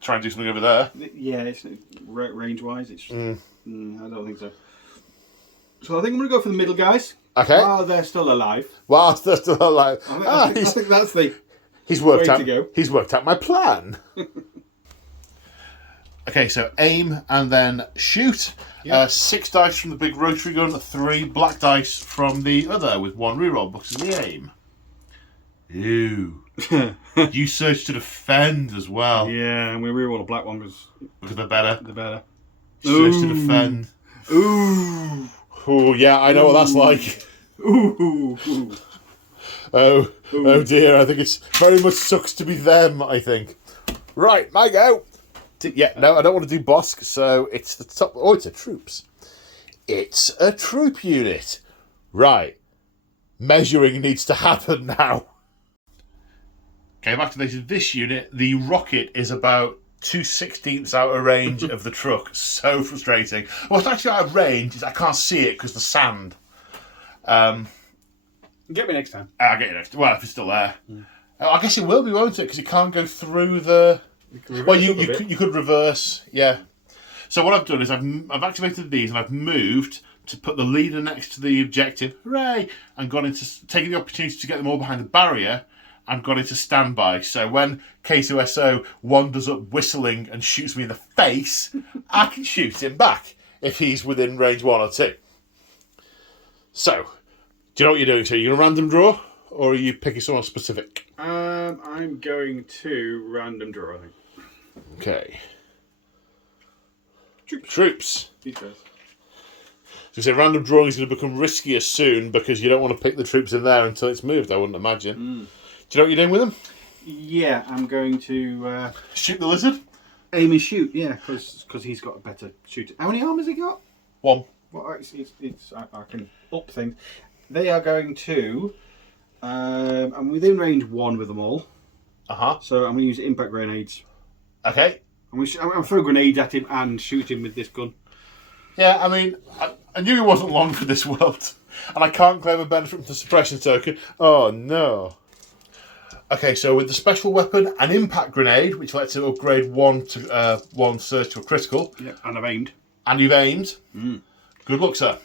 try and do something over there. Yeah, it's range-wise. It's I don't think so. So I think I'm going to go for the middle guys. Okay. While they're still alive. Whilst they're still alive. I think that's the he's worked way out. to go. He's worked out my plan. Okay, so aim and then shoot. Yep. 6 dice from the big rotary gun, 3 black dice from the other with 1 reroll because of the aim. Ew. You search to defend as well. Yeah, I'm going to reroll a black one Because they're better. the better. Search to defend. Ooh. Oh, yeah, I know what that's like. Ooh. Oh dear, I think it's very much sucks to be them, I think. Right, my go. No, I don't want to do Bosk, so it's the top. Oh, it's a troops. It's a troop unit. Right. Measuring needs to happen now. Okay, I've activated this unit. The rocket is about 2/16 out of range of the truck. So frustrating. What's actually out of range is I can't see it because the sand. Get me next time. I'll get you next. Well, if it's still there. I guess it will be, won't it? Because you can't go through the... Well, you could reverse, yeah. So what I've done is I've activated these and I've moved to put the leader next to the objective, hooray, and gone into taking the opportunity to get them all behind the barrier and gone into standby. So when K2SO wanders up whistling and shoots me in the face, I can shoot him back if he's within range 1 or 2. So, do you know what you're doing? So you're going to random draw or are you picking someone specific? I'm going to random draw, I think. Okay. Troops. These guys. So you say random drawing is going to become riskier soon because you don't want to pick the troops in there until it's moved, I wouldn't imagine. Do you know what you're doing with them? Yeah, I'm going to... Shoot the lizard? aim and shoot, yeah, because he's got a better shooter. How many arm has he got? 1. Well, I can up things. They are going to... I'm within range 1 with them all. Uh-huh. So I'm going to use impact grenades. Okay. I'm going to throw grenades at him and shoot him with this gun. Yeah, I mean, I knew he wasn't long for this world. And I can't claim a benefit from the suppression token. Oh, no. Okay, so with the special weapon, an impact grenade, which lets it upgrade 1 surge to a critical. Yeah, and I've aimed. And you've aimed. Good luck, sir.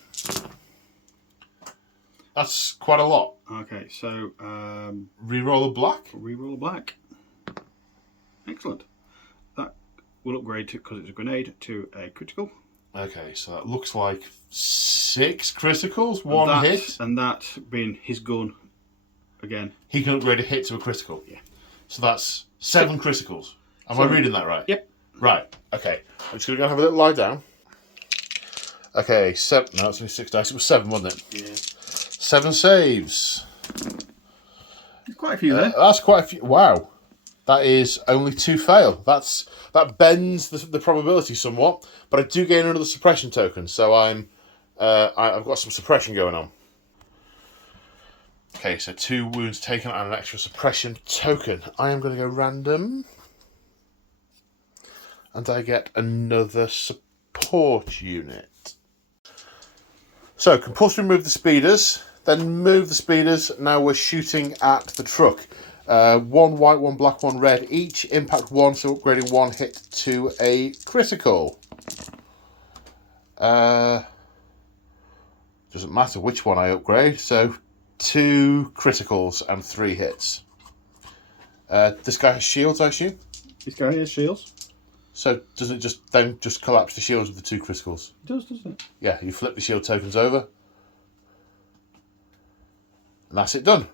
That's quite a lot. Okay, so... Reroll a black? reroll a black. Excellent. That will upgrade, because it's a grenade, to a critical. Okay, so that looks like 6 criticals, 1 hit. And that being his gun again. He can upgrade a hit to a critical. Yeah. So that's 7 criticals. Am I reading that right? Yep. Right, okay. I'm just going to go and have a little lie down. Okay, 7. No, it's only 6 dice. It was 7, wasn't it? Yeah. 7 saves. There's quite a few there. That's quite a few. Wow. That is only 2 fail. That bends the probability somewhat, but I do gain another suppression token, so I've got some suppression going on. Okay, so 2 wounds taken and an extra suppression token. I am going to go random, and I get another support unit. So compulsory move the speeders, then move the speeders. Now we're shooting at the truck. 1 white, 1 black, 1 red each. Impact 1, so upgrading 1 hit to a critical. Doesn't matter which one I upgrade, so 2 criticals and 3 hits. This guy has shields, I assume? This guy has shields. So does it just collapse the shields with the 2 criticals? It does, doesn't it? Yeah, you flip the shield tokens over. And that's it done.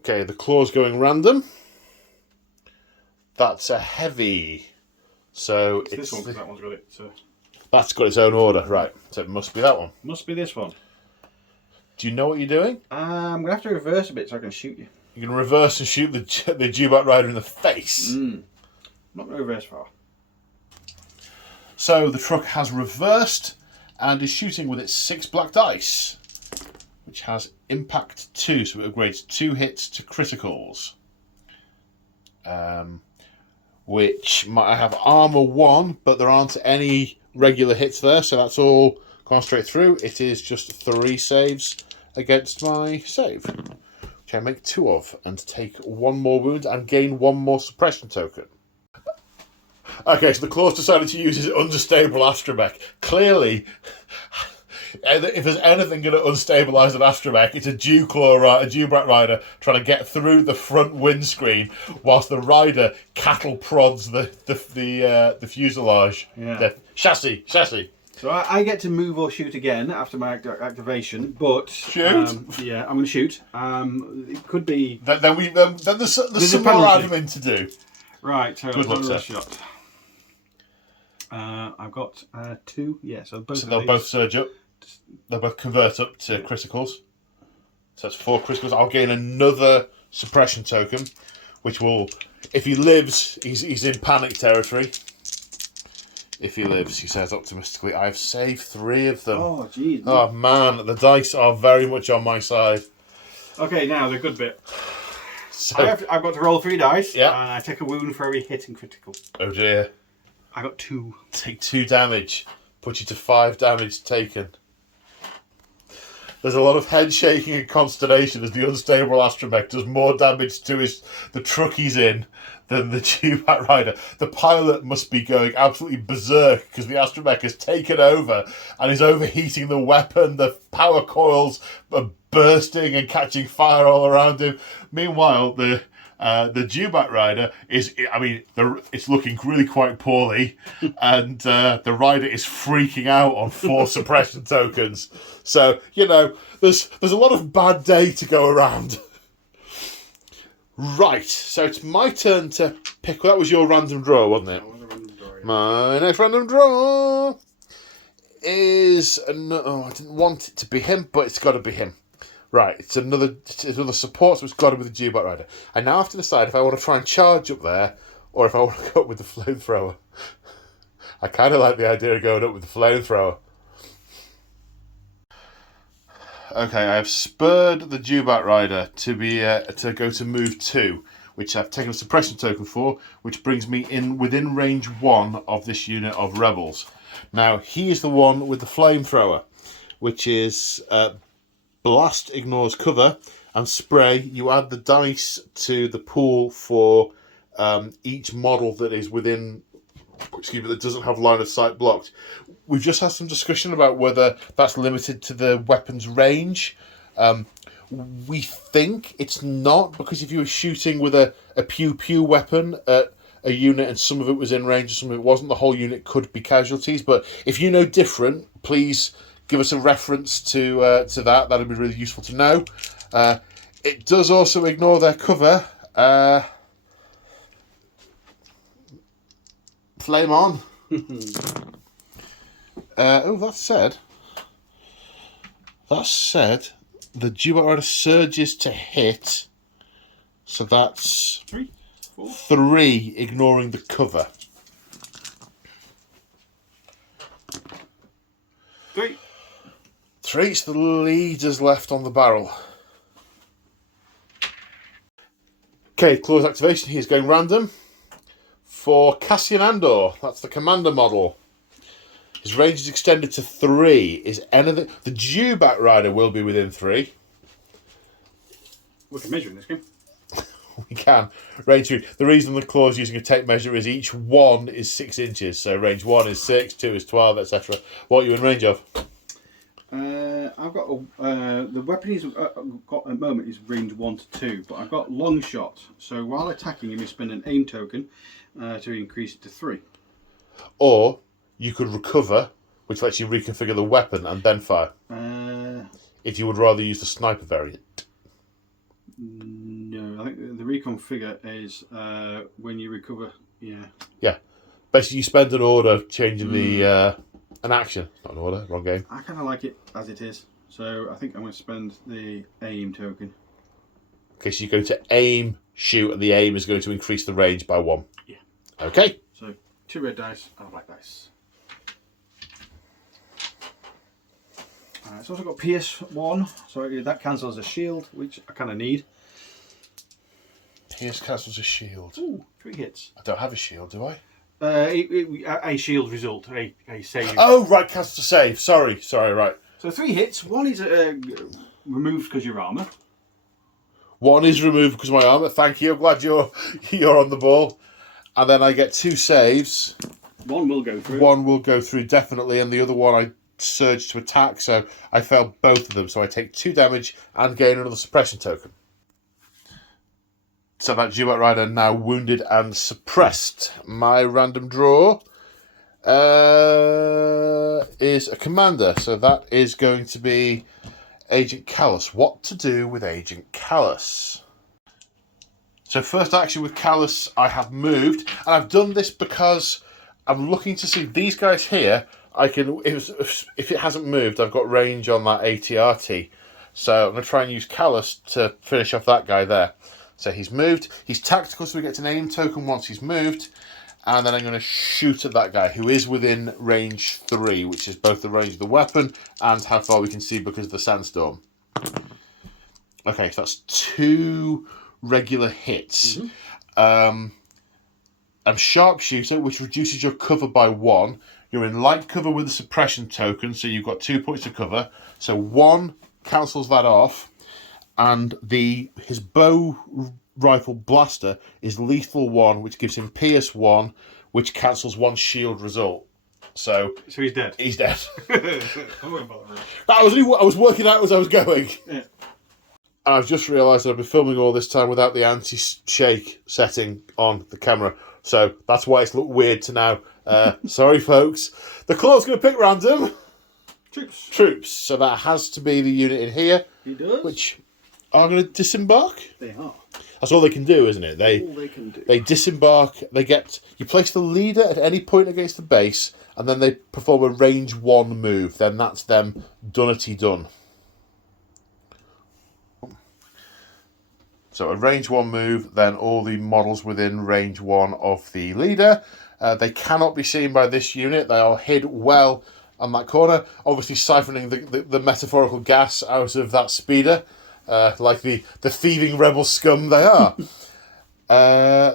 Okay, the claw's going random. That's a heavy. So It's this one, because that one's got it. So. That's got its own order, right? So it must be that one. Must be this one. Do you know what you're doing? I'm gonna have to reverse a bit so I can shoot you. You're gonna reverse and shoot the Dewback Rider in the face. I'm not gonna reverse far. So the truck has reversed and is shooting with its 6 black dice, which has impact 2, so it upgrades 2 hits to criticals. Which might have armor 1, but there aren't any regular hits there, so that's all gone straight through. It is just 3 saves against my save, which I make 2 of, and take 1 more wound and gain 1 more suppression token. Okay, so the claws decided to use his unstable astromech. Clearly, if there's anything going to unstabilise an astromech, it's a Dewback Rider trying to get through the front windscreen whilst the rider cattle prods the fuselage, the chassis. So I get to move or shoot again after my activation, but shoot. Yeah, I'm going to shoot. It could be. Then there's some more admin to do. Right. So good luck, sir. Shot. I've got 2. Yeah, so both. So they'll both surge up. They'll both convert up to criticals. So that's 4 criticals. I'll gain another suppression token, which will, if he lives, he's in panic territory. If he lives, he says optimistically, I've saved 3 of them. Oh, jeez. Oh, man, the dice are very much on my side. Okay, now the good bit. So, I've got to roll 3 dice, yeah. And I take a wound for every hit and critical. Oh, dear. I got 2. Take 2 damage. Put you to 5 damage taken. There's a lot of head shaking and consternation as the unstable astromech does more damage to the truck he's in than the Dewback Rider. The pilot must be going absolutely berserk because the astromech has taken over and is overheating the weapon. The power coils are bursting and catching fire all around him. Meanwhile, the Dewback Rider it's looking really quite poorly, and the rider is freaking out on 4 suppression tokens. So, there's a lot of bad day to go around. Right, so it's my turn to pick. Well, that was your random draw, wasn't it? That was a random draw, yeah. My next random draw is I didn't want it to be him, but it's got to be him. Right, it's another support, so it's got to be the Dewback Rider. I now have to decide if I want to try and charge up there, or if I want to go up with the flamethrower. I kind of like the idea of going up with the flamethrower. Okay, I've spurred the Dewback Rider to go to move 2, which I've taken a suppression token for, which brings me in within range 1 of this unit of rebels. Now, he is the one with the flamethrower, which is blast ignores cover, and spray. You add the dice to the pool for each model that is within, that doesn't have line of sight blocked. We've just had some discussion about whether that's limited to the weapon's range. We think it's not, because if you were shooting with a pew-pew weapon at a unit and some of it was in range and some of it wasn't, the whole unit could be casualties. But if you know different, please give us a reference to that. That'd be really useful to know. It does also ignore their cover. Flame on. That said, the Dewback Rider surges to hit, so that's 3, 4. 3, ignoring the cover. 3. 3, so the leader's left on the barrel. Okay, clause activation. He's going random. For Cassian Andor, that's the commander model. His range is extended to 3. Is anything? The Dewback Rider will be within 3. We can measure in this game. We can. Range 3. The reason the clause using a tape measure is each 1 is 6 inches. So range 1 is 6, 2 is 12, etc. What are you in range of? I've got the weapon he's got at the moment is range 1 to 2, but I've got long shot. So while attacking him, you spend an aim token to increase it to 3. Or you could recover, which lets you reconfigure the weapon and then fire. If you would rather use the sniper variant. No, I think the reconfigure is when you recover. Yeah. Yeah. Basically, you spend an order changing the an action. Not an order, wrong game. I kind of like it as it is. So I think I'm going to spend the aim token. Okay, so you're going to aim, shoot, and the aim is going to increase the range by 1. Yeah. Okay. So 2 red dice and a black dice. It's also got PS1, so that cancels a shield, which I kind of need. Pierce cancels a shield. Ooh, 3 hits. I don't have a shield, do I? A shield result, a save. Oh, right, cancels a save. Sorry, right. So 3 hits. 1 is removed because your armour. 1 is removed because of my armour. Thank you. I'm glad you're on the ball. And then I get 2 saves. 1 will go through. 1 will go through, definitely, and the other one I surge to attack, so I failed both of them. So I take 2 damage and gain another suppression token. So that Duat Rider now wounded and suppressed. My random draw is a commander, so that is going to be Agent Callus. What to do with Agent Callus? So first action with Callus, I have moved, and I've done this because I'm looking to see these guys here. I can, if it hasn't moved, I've got range on that ATRT. So I'm going to try and use Callus to finish off that guy there. So he's moved. He's tactical, so he gets an aim token once he's moved. And then I'm going to shoot at that guy who is within range 3, which is both the range of the weapon and how far we can see because of the sandstorm. Okay, so that's 2 regular hits. Mm-hmm. I'm sharpshooter, which reduces your cover by 1. You're in light cover with a suppression token, so you've got 2 points of cover. So 1 cancels that off. And his bow rifle blaster is lethal 1, which gives him Pierce 1, which cancels 1 shield result. So he's dead. He's dead. I won't bother. I was working out as I was going. Yeah. And I've just realised that I've been filming all this time without the anti-shake setting on the camera. So that's why it's looked weird to now. Sorry, folks. The claw's going to pick random. Troops. So that has to be the unit in here. He does. Which are going to disembark. They are. That's all they can do, isn't it? All they can do. They disembark. You place the leader at any point against the base, and then they perform a range 1 move. Then that's them donety done. So a range 1 move, then all the models within range 1 of the leader. They cannot be seen by this unit. They are hid well on that corner, obviously siphoning the metaphorical gas out of that speeder. Like the thieving rebel scum they are.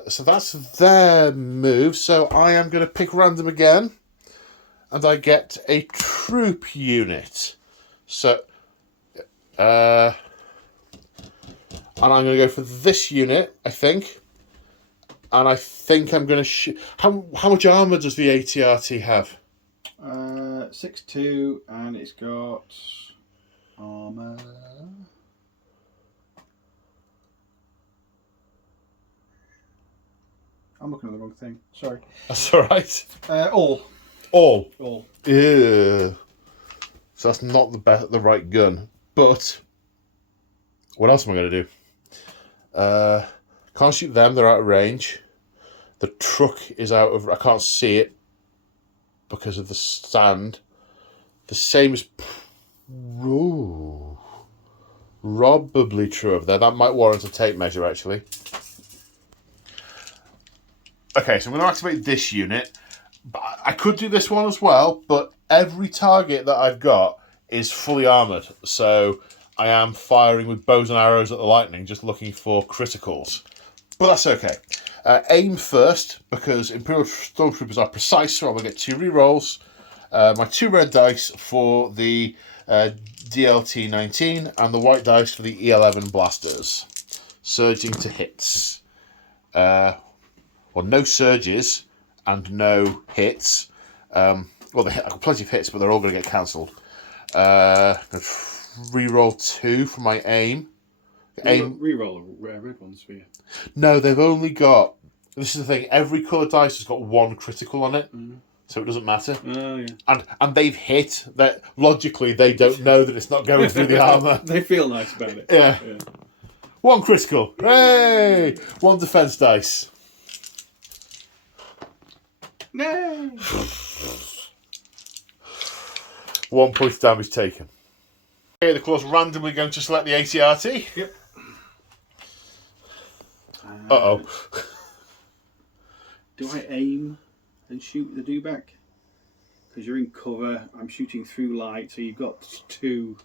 So that's their move. So I am going to pick random again. And I get a troop unit. So, and I'm going to go for this unit, I think. And I think I'm going to shoot. How much armour does the ATRT have? 6'2", and it's got armour. I'm looking at the wrong thing. Sorry. That's all right. All. Yeah. So that's not the right gun. But what else am I going to do? Can't shoot them. They're out of range. The truck is out of... I can't see it because of the sand. The same is... Ooh, probably true over there. That might warrant a tape measure, actually. Okay, so I'm going to activate this unit. I could do this one as well, but every target that I've got is fully armoured. So I am firing with bows and arrows at the lightning, just looking for criticals. But that's okay. Aim first, because Imperial Stormtroopers are precise, so I'm going to get 2 rerolls. My 2 red dice for the DLT-19 and the white dice for the E11 blasters. Surging to hits. Well, no surges and no hits. Well, I've got plenty of hits, but they're all going to get cancelled. Reroll 2 for my aim. Reroll red ones for you. No, they've only got... This is the thing. Every coloured dice has got 1 critical on it. So it doesn't matter. Oh, yeah. And they've hit. That logically, they don't know that it's not going through the armour. They feel nice about it. Yeah. 1 critical. Hey! 1 defense dice. No. 1 point of damage taken. Okay, of course, randomly going to select the ATRT. Yep. Uh-oh. Do I aim and shoot the dewback? Because you're in cover, I'm shooting through light, so you've got 2.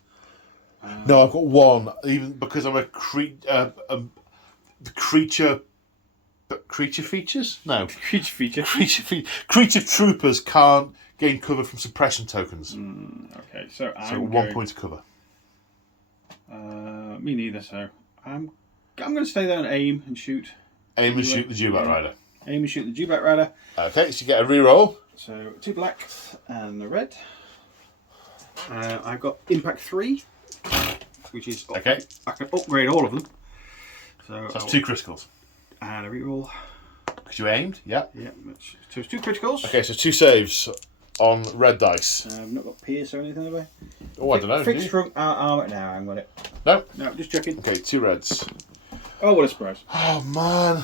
No, I've got 1, even because I'm a creature features? No. Creature feature. Creature troopers can't gain cover from suppression tokens. Okay, so I'm So 1 point of cover. Me neither, so I'm going to stay there and aim and shoot. Aim and shoot the dewback rider. Aim and shoot the dewback rider. Okay, so you get a reroll. So 2 black and the red. I've got impact 3, which is Okay. I can upgrade all of them. So that's 2 criticals. And a reroll. Because you aimed, yeah. Yeah, so it's 2 criticals. Okay, so 2 saves on red dice. I've not got pierce or anything, have I? Oh, I don't know. Fixed front armor. No, I haven't got it. No? No, just checking. Okay, 2 reds. Oh, what a surprise. Oh, man.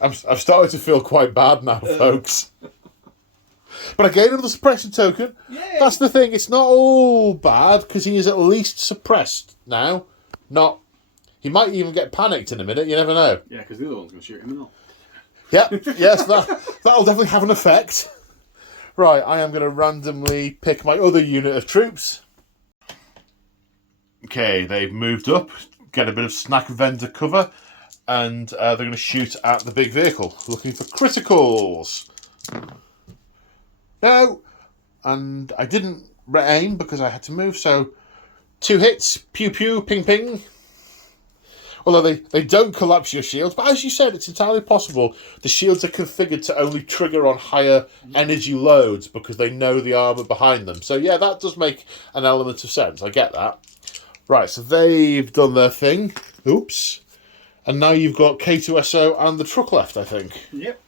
I'm starting to feel quite bad now, folks. But I gained another suppression token. Yeah. That's the thing. It's not all bad because he is at least suppressed now. Not. He might even get panicked in a minute. You never know. Yeah, because the other one's going to shoot him all. Yeah. Yes, that'll definitely have an effect. Right, I am going to randomly pick my other unit of troops. Okay, they've moved up, get a bit of snack vendor cover, and they're going to shoot at the big vehicle, looking for criticals. No! And I didn't aim because I had to move, so 2 hits, pew pew, ping ping. Although they don't collapse your shields, but as you said, it's entirely possible the shields are configured to only trigger on higher energy loads because they know the armour behind them. So yeah, that does make an element of sense. I get that. Right, so they've done their thing. Oops. And now you've got K2SO and the truck left, I think. Yep.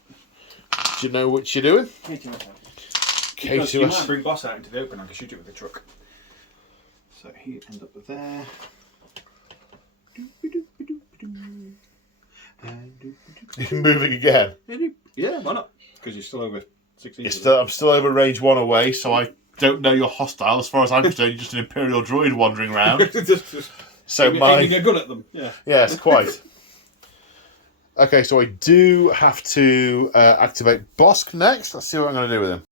Do you know what you're doing? Because you might bring boss out into the open, I can shoot it with the truck. So he ends up there. Moving again. Yeah, why not? Because you're still over 16. I'm still over range 1 away, so I don't know you're hostile. As far as I'm concerned, you're just an Imperial droid wandering around. So aiming a gun at them. Yeah. Yes, quite. Okay, so I do have to activate Bosk next. Let's see what I'm going to do with him.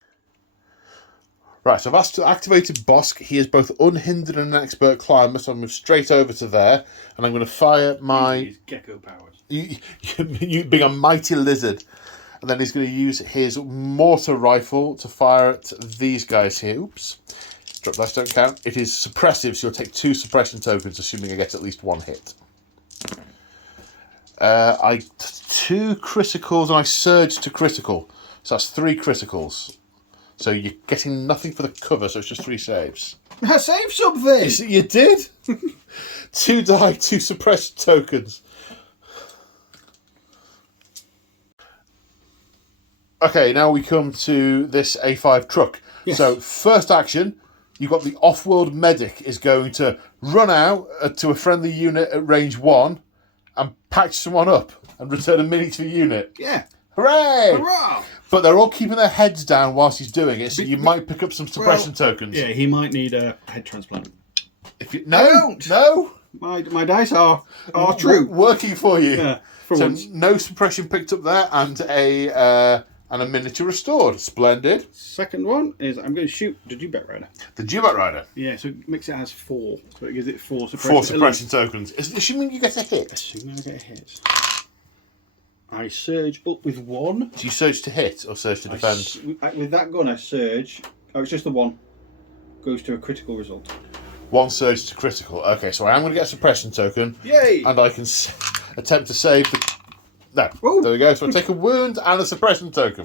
Right, so I've activated Bosk. He is both unhindered and an expert climber, so I'll move straight over to there, and I'm going to fire my... His gecko powers. You being a mighty lizard. And then he's going to use his mortar rifle to fire at these guys here. Oops. Drop dice don't count. It is suppressive, so you'll take 2 suppression tokens, assuming I get at least 1 hit. 2 criticals, and I surge to critical. So that's 3 criticals. So you're getting nothing for the cover, so it's just 3 saves. I saved something! You did? 2 die, 2 suppression tokens. Okay, now we come to this A5 truck. Yes. So, first action, you've got the off-world medic is going to run out to a friendly unit at range 1 and patch someone up and return a mini to the unit. Yeah. Hooray! Hurrah! But they're all keeping their heads down whilst he's doing it, so you might pick up some suppression tokens. Yeah, he might need a head transplant. No! My dice are true. Working for you. Yeah, so once. No suppression picked up there, and a miniature restored. Splendid. Second one is I'm going to shoot the dewback rider. The dewback rider. Yeah, so it makes it has 4. So it gives it 4 suppression. 4 suppression tokens. Assuming you get a hit. Assuming I get a hit. I surge up with 1. Do you surge to hit or surge to defend? With that gun, I surge. Oh, it's just the 1. Goes to a critical result. 1 surge to critical. Okay, so I am going to get a suppression token. Yay! And I can attempt to save the... No, Whoa. There we go. So I take a wound and a suppression token.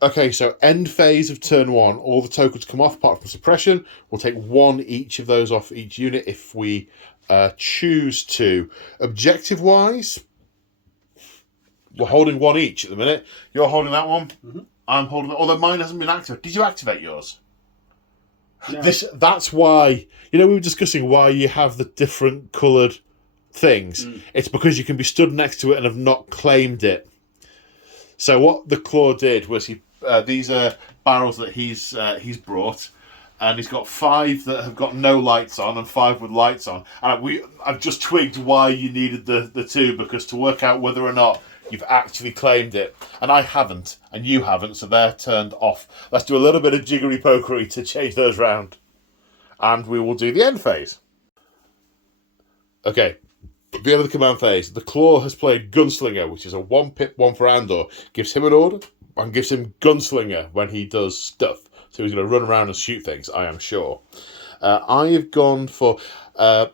Okay, so end phase of turn 1. All the tokens come off apart from suppression. We'll take 1 each of those off each unit if we choose to. Objective-wise, we're holding 1 each at the minute. You're holding that one. Mm-hmm. I'm holding that. Although mine hasn't been activated. Did you activate yours? No. That's why, we were discussing why you have the different coloured things. It's because you can be stood next to it and have not claimed it. So what the claw did was these are barrels that he's brought, and he's got 5 that have got no lights on and 5 with lights on. And I've just twigged why you needed the 2, because to work out whether or not you've actually claimed it. And I haven't, and you haven't, so they're turned off. Let's do a little bit of jiggery pokery to change those round. And we will do the end phase. Okay, the end of the command phase. The claw has played Gunslinger, which is a 1 pip, 1 for Andor. Gives him an order, and gives him Gunslinger when he does stuff. So he's going to run around and shoot things, I am sure. I have gone for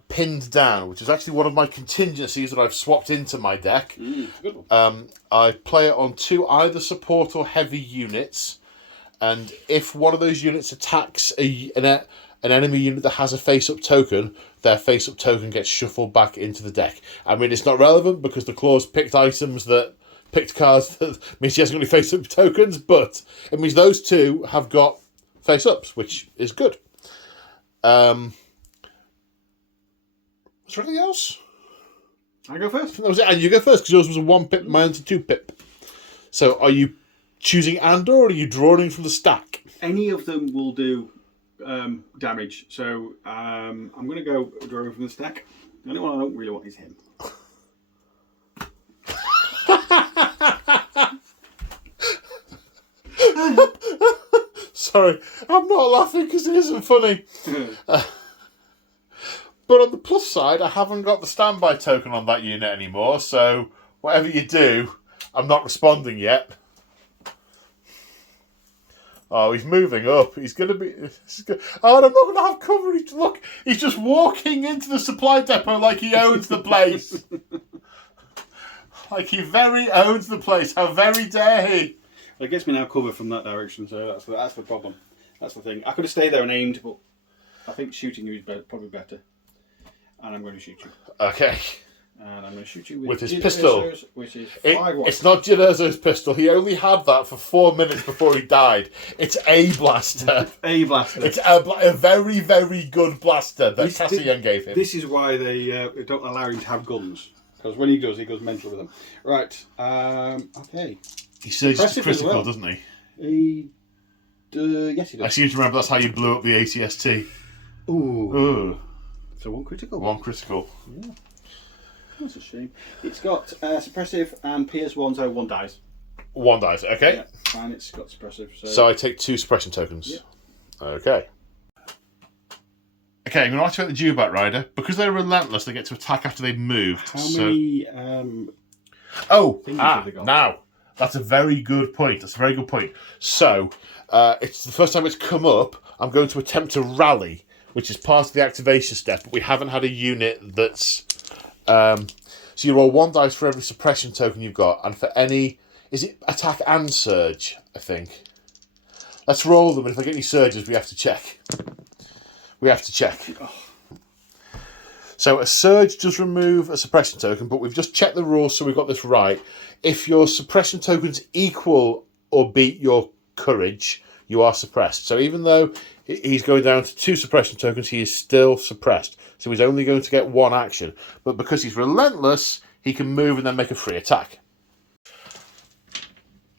Pinned Down, which is actually one of my contingencies that I've swapped into my deck. Good one. I play it on 2 either support or heavy units, and if one of those units attacks an enemy unit that has a face-up token, their face-up token gets shuffled back into the deck. I mean, it's not relevant because the claw's picked cards that means she hasn't got any face-up tokens, but it means those 2 have got face-ups, which is good. Is there anything else? I go first. That was it. And you go first, because yours was a 1 pip, mine's a 2 pip. So are you choosing Andor, or are you drawing from the stack? Any of them will do damage. So I'm going to go drawing from the stack. The only one I don't really want is him. Sorry, I'm not laughing because it isn't funny. But on the plus side, I haven't got the standby token on that unit anymore, so whatever you do, I'm not responding yet. Oh, he's moving up. He's going to be... Oh, and I'm not going to have coverage. Look, he's just walking into the supply depot like he owns the place. Like he very owns the place. How very dare he? Well, it gets me now covered from that direction, so that's the problem. That's the thing. I could have stayed there and aimed, but I think shooting you is probably better. And I'm going to shoot you. Okay. And I'm going to shoot you with his pistol. Which is 5 watts. It's not Jyn Erso's pistol. He only had that for 4 minutes before he died. It's a blaster. A blaster. It's a very, very good blaster that Cassian gave him. This is why they don't allow him to have guns. Because when he goes mental with them. Right. Okay. He surges to critical, doesn't he? Yes, he does. I seem to remember that's how you blew up the ATST. Ooh. So 1 critical. 1 critical. Yeah. That's a shame. It's got suppressive and PS1, so 1 dies. 1 dies, okay. Yeah, and it's got suppressive. So I take 2 suppression tokens. Yeah. Okay. Okay, I'm going to activate the Jubat Rider. Because they're relentless, they get to attack after they've moved. How many... now, that's a very good point. So, it's the first time it's come up. I'm going to attempt to rally, which is part of the activation step, but we haven't had a unit that's... so you roll 1 dice for every suppression token you've got, and for any... Is it attack and surge, I think? Let's roll them, and if I get any surges, we have to check. So a surge does remove a suppression token, but we've just checked the rules, so we've got this right. If your suppression tokens equal or beat your courage, you are suppressed. So even though he's going down to 2 suppression tokens, he is still suppressed. So he's only going to get 1 action. But because he's relentless, he can move and then make a free attack.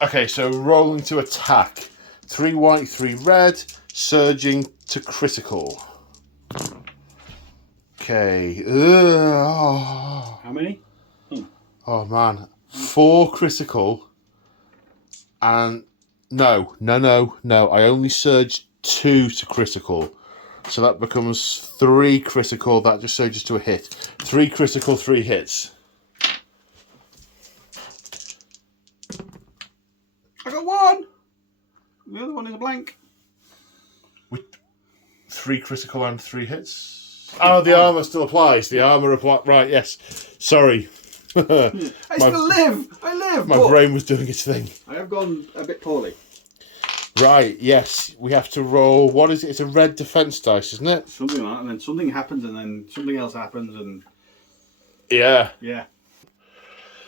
Okay, so rolling to attack. 3 white, 3 red, surging to critical. Okay. How many? Oh, man. 4 critical. And... No. I only surged 2 to critical. So that becomes 3 critical. That just surges to a hit. 3 critical, 3 hits. I got 1! The other one is a blank. With 3 critical and 3 hits? Oh, the armour still applies. The armour applies. Right, yes. Sorry. I still live! I live! My brain was doing its thing. I have gone a bit poorly. Right, yes. We have to roll... What is it? It's a red defence dice, isn't it? Something like that, and then something happens, and then something else happens, and... Yeah. Yeah.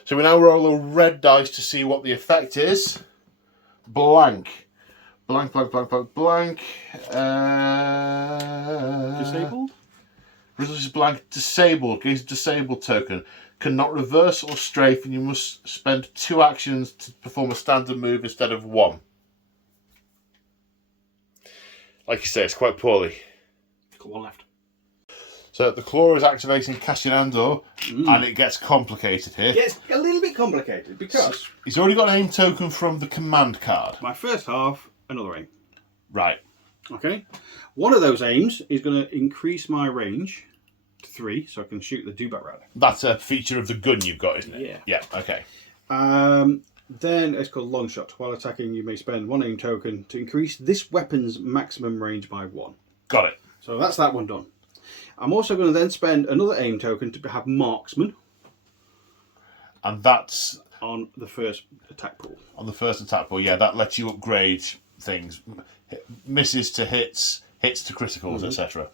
So we now roll a red dice to see what the effect is. Blank. Blank, blank, blank, blank, blank. Disabled? Result is blank. Disabled. Gains a disabled token. Cannot reverse or strafe, and you must spend 2 actions to perform a standard move instead of 1. Like you say, it's quite poorly. Got 1 left. So the claw is activating Cassinandor, and it gets complicated here. It gets a little bit complicated because He's already got an aim token from the command card. my first half, another aim. Right. Okay. One of those aims is going to increase my range to 3, so I can shoot the Dewback Rider. That's a feature of the gun you've got, isn't it? Yeah. Yeah, okay. Then it's called Long Shot. While attacking, you may spend 1 aim token to increase this weapon's maximum range by 1. Got it. So that's that one done. I'm also going to then spend another aim token to have Marksman And that's on the first attack pool. on the first attack pool. Yeah, that lets you upgrade things. Misses to hits, hits to criticals, etc.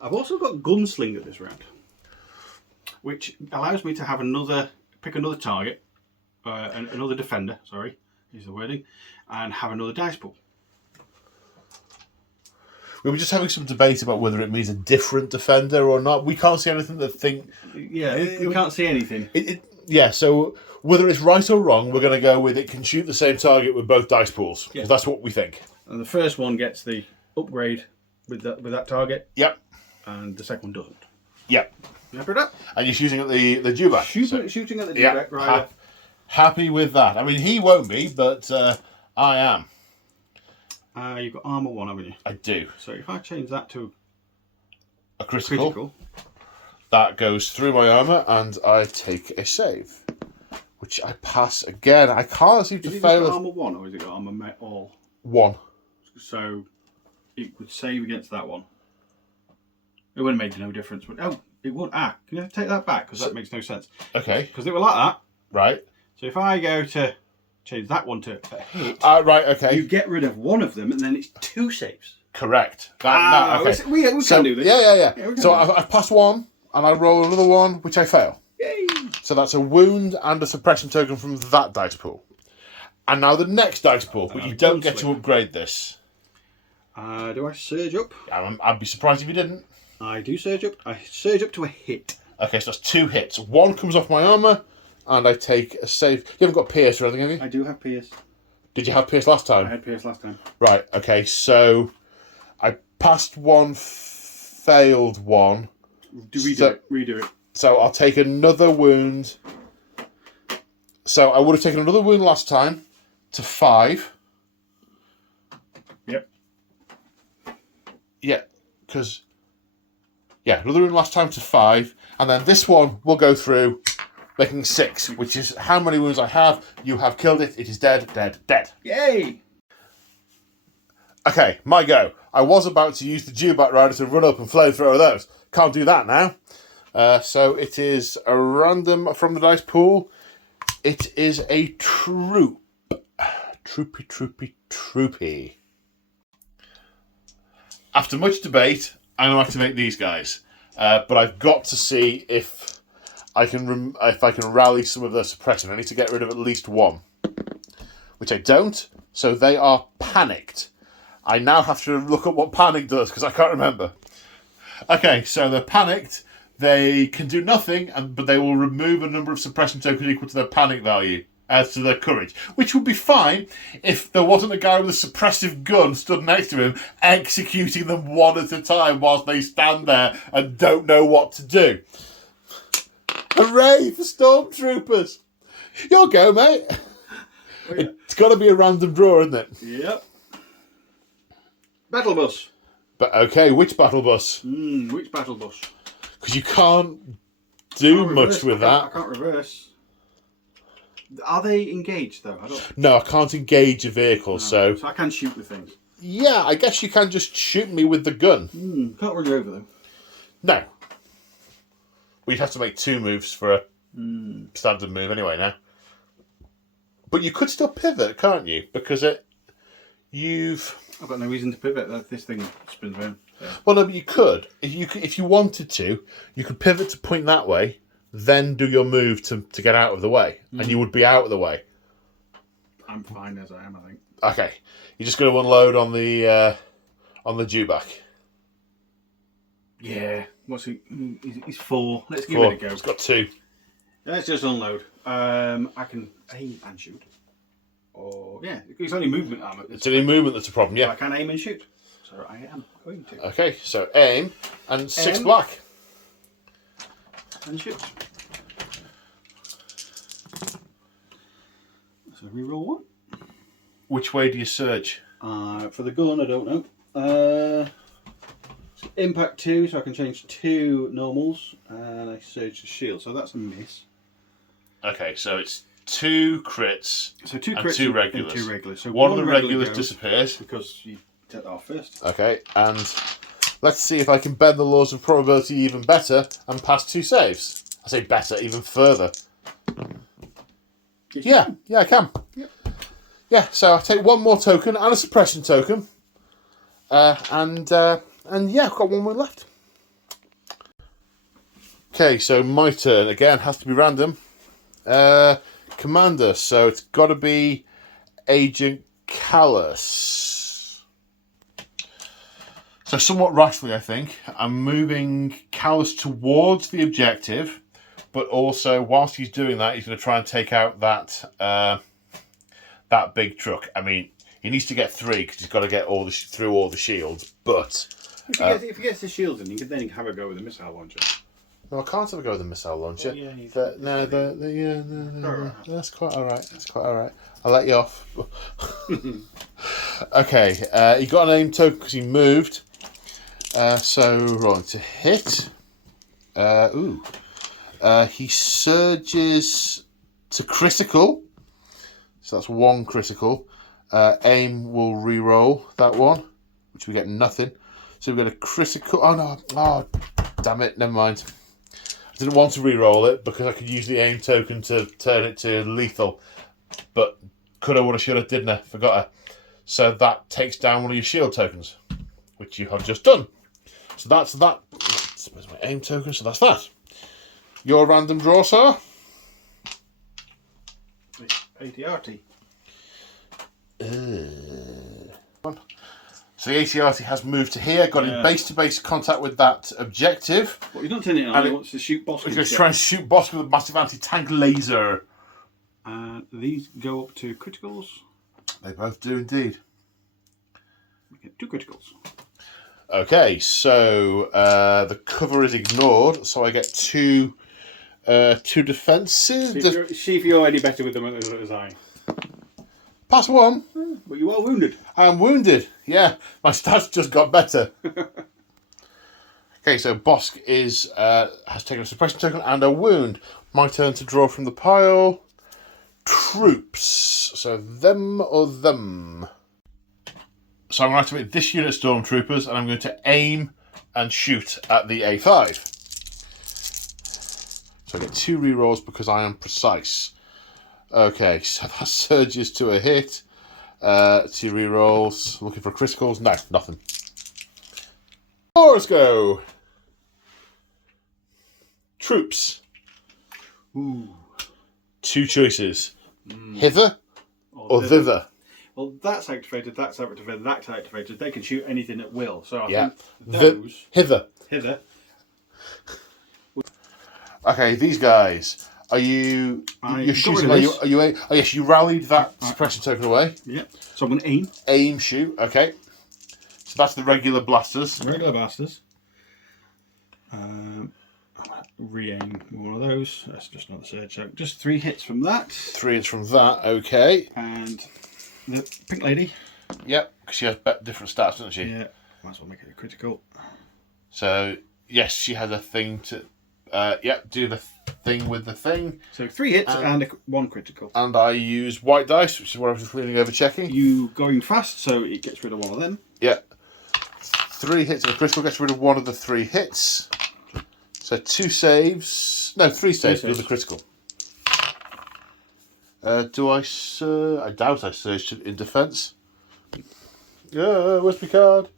I've also got Gunslinger this round, which allows me to have pick another target, another defender, sorry, is the wording, and have another dice pool. We were just having some debate about whether it means a different defender or not. We can't see anything that think... Yeah, we can't see anything. Yeah, so whether it's right or wrong, we're going to go with it can shoot the same target with both dice pools. Yeah. That's what we think. And the first one gets the upgrade with that target, Yep. and the second one doesn't. Yep. You happy with that? And you're shooting at the Dewback. Shooting at the Dewback Rider. Happy with that. I mean, he won't be, but I am. You've got armor 1, haven't you? I do. So if I change that to A critical. That goes through my armour, and I take a save, which I pass again. I can't seem to is it fail. just armor 1, or is it got armor all? 1. So it would save against that one. It wouldn't make no difference. It would. Can you take that back? Because that makes no sense. Okay. Because they were like that. Right. So if I go to change that one to a hit, Right. Okay. you get rid of one of them, and then it's 2 saves. Correct. Okay. We can do this. Yeah. we can So do I've passed 1, and I roll another 1, which I fail. Yay! So that's a wound and a suppression token from that dice pool. And now the next dice pool, but you don't get to upgrade this. Do I surge up? I'd be surprised if you didn't. I do surge up. I surge up to a hit. Okay, so that's 2 hits. 1 comes off my armour, and I take a save. You haven't got Pierce or anything, have you? I do have Pierce. Did you have Pierce last time? I had Pierce last time. Right, okay, so I passed 1, failed 1. Redo it. So I'll take another wound. So I would have taken another wound last time to 5. Yep. Yeah, because... Yeah, another wound last time to 5. And then this one will go through, making 6, which is how many wounds I have. You have killed it. It is dead, dead, dead. Yay! Okay, my go. I was about to use the Dewback Rider to run up and flamethrower those. Can't do that now. So it is a random from the dice pool. It is a troop. Troopy. After much debate, I'm going to activate these guys. But I've got to see if I can rally some of their suppression. I need to get rid of at least 1. Which I don't. So they are panicked. I now have to look up what panic does because I can't remember. Okay, so they're panicked. They can do nothing, but they will remove a number of suppression tokens equal to their panic value, as to their courage. Which would be fine if there wasn't a guy with a suppressive gun stood next to him, executing them one at a time whilst they stand there and don't know what to do. Hooray for Stormtroopers! Your go, mate. Oh, yeah. It's got to be a random draw, isn't it? Yep. Battle bus. But okay, which battle bus? Which battle bus? Because you can't do much with that. I can't reverse. Are they engaged though? No, I can't engage a vehicle, so I can shoot with things. Yeah, I guess you can just shoot me with the gun. Can't run you over though. No. We'd have to make 2 moves for a standard move anyway now. But you could still pivot, can't you? Because I've got no reason to pivot. This thing spins around. So. Well, no, but you could. If you wanted to, you could pivot to point that way, then do your move to get out of the way, and you would be out of the way. I'm fine as I am, I think. Okay, you're just going to unload on the dewback. Yeah. What's he? He's 4. Let's give 4. it a go. It's got 2. Let's just unload. I can aim and shoot. Or yeah, it's only movement armor. It's only movement that's a problem. Yeah. I can aim and shoot. So I am going to. Okay, so aim and 6 Aim. black. And shoot. So reroll 1. Which way do you surge? For the gun, I don't know. Impact 2, so I can change 2 normals, and I surge the shield, so that's a miss. Okay, so it's 2 crits, So 2 and crits 2 and regulars. 2 regulars. So One of the regular regulars goes disappears. because you take that off first. Okay, and let's see if I can bend the laws of probability even better and pass 2 saves. I say better, even further. Yes, Yeah, I can. Yep. Yeah, so I take 1 more token and a suppression token, and yeah, I've got 1 more left. Okay, so my turn again. Has to be random. Commander, so it's got to be Agent Callus. So somewhat rashly, I think, I'm moving Callus towards the objective, but also whilst he's doing that, he's going to try and take out that that big truck. I mean, he needs to get 3 because he's got to get through all the shields. But if he gets the shields in, he can then have a go with the missile launcher. no, I can't have a go with the missile launcher. Well, yeah, No. That's quite all right. That's quite all right. I'll let you off. Okay, he got an aim token because he moved. So rolling to hit. He surges to critical. So that's 1 critical. Aim will re-roll that one, which we get nothing. So we've got a critical. Oh no! Oh, damn it! Never mind. I didn't want to re-roll it because I could use the aim token to turn it to lethal, but coulda, woulda, shoulda, didn't I? Forgot I. So that takes down 1 of your shield tokens, which you have just done. So that's that. Where's my aim token? So that's that. Your random draw, sir. ATRT. So the ATRT has moved to here, got in base-to-base contact with that objective. Well, he's not turning it on. He wants to shoot boss. He's going to try and shoot boss with a massive anti-tank laser. And these go up to criticals. They both do indeed. We get 2 criticals. Okay, so the cover is ignored, so I get 2 defences. See if you're any better with them as I. Pass 1. But you are wounded. I am wounded. Yeah, my stats just got better. Okay, so Bosk has taken a suppression token and a wound. My turn to draw from the pile. Troops. So them or them. So I'm going to activate this unit of stormtroopers and I'm going to aim and shoot at the A5. So I get 2 rerolls because I am precise. Okay, so that surges to a hit. 2 rerolls. Looking for criticals. No, nothing. Let's go. Troops. Ooh. 2 choices. Hither or thither. Well, that's activated, that's activated, that's activated. They can shoot anything at will. So I Yeah. think those... Hither. Okay, these guys. Are you... You're shooting... Are you oh, yes, you rallied that suppression token away. Yeah. So I'm going to aim. Aim, shoot. Okay. So that's the regular blasters. Regular blasters. Re-aim one of those. That's just another surge. So just 3 hits from that. 3 hits from that. Okay. And the pink lady. Yep, because she has different stats, doesn't she? Yeah. Might as well make it a critical. So, yes, she has a thing to... do the thing with the thing. So 3 hits and 1 critical. And I use white dice, which is what I was just leaning over checking. You going fast, so it gets rid of 1 of them. Yeah. 3 hits and a critical gets rid of 1 of the 3 hits. So 2 saves. No, 3 saves with the critical. I doubt I surged in defence. Yeah, where's my card?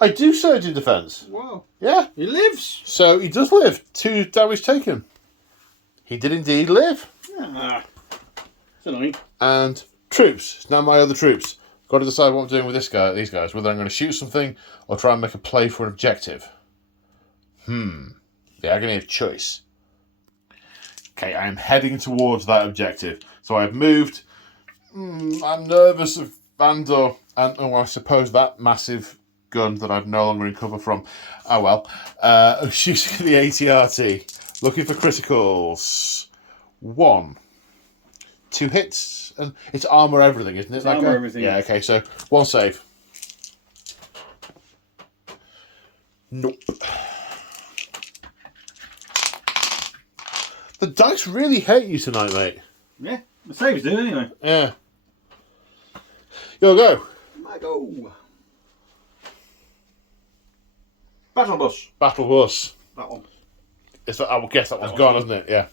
I do surge in defence. Wow. Yeah. He lives. So he does live. 2 damage taken. He did indeed live. Yeah. It's annoying. And troops. Now my other troops. Got to decide what I'm doing with these guys, whether I'm going to shoot something or try and make a play for an objective. The agony of choice. Okay, I am heading towards that objective. So I've moved. I'm nervous of Vandor, and I suppose that massive gun that I've no longer in cover from. Oh well. Shooting the ATRT. Looking for criticals. 1. 2 hits. And it's armour everything, isn't it? It's armour everything. Yeah, okay, so 1 save. Nope. The dice really hate you tonight, mate. Yeah, the saves do anyway. Yeah. You'll go. I go. Battle bus. Battle bus. That one. I would guess that one's gone, isn't it? Yeah.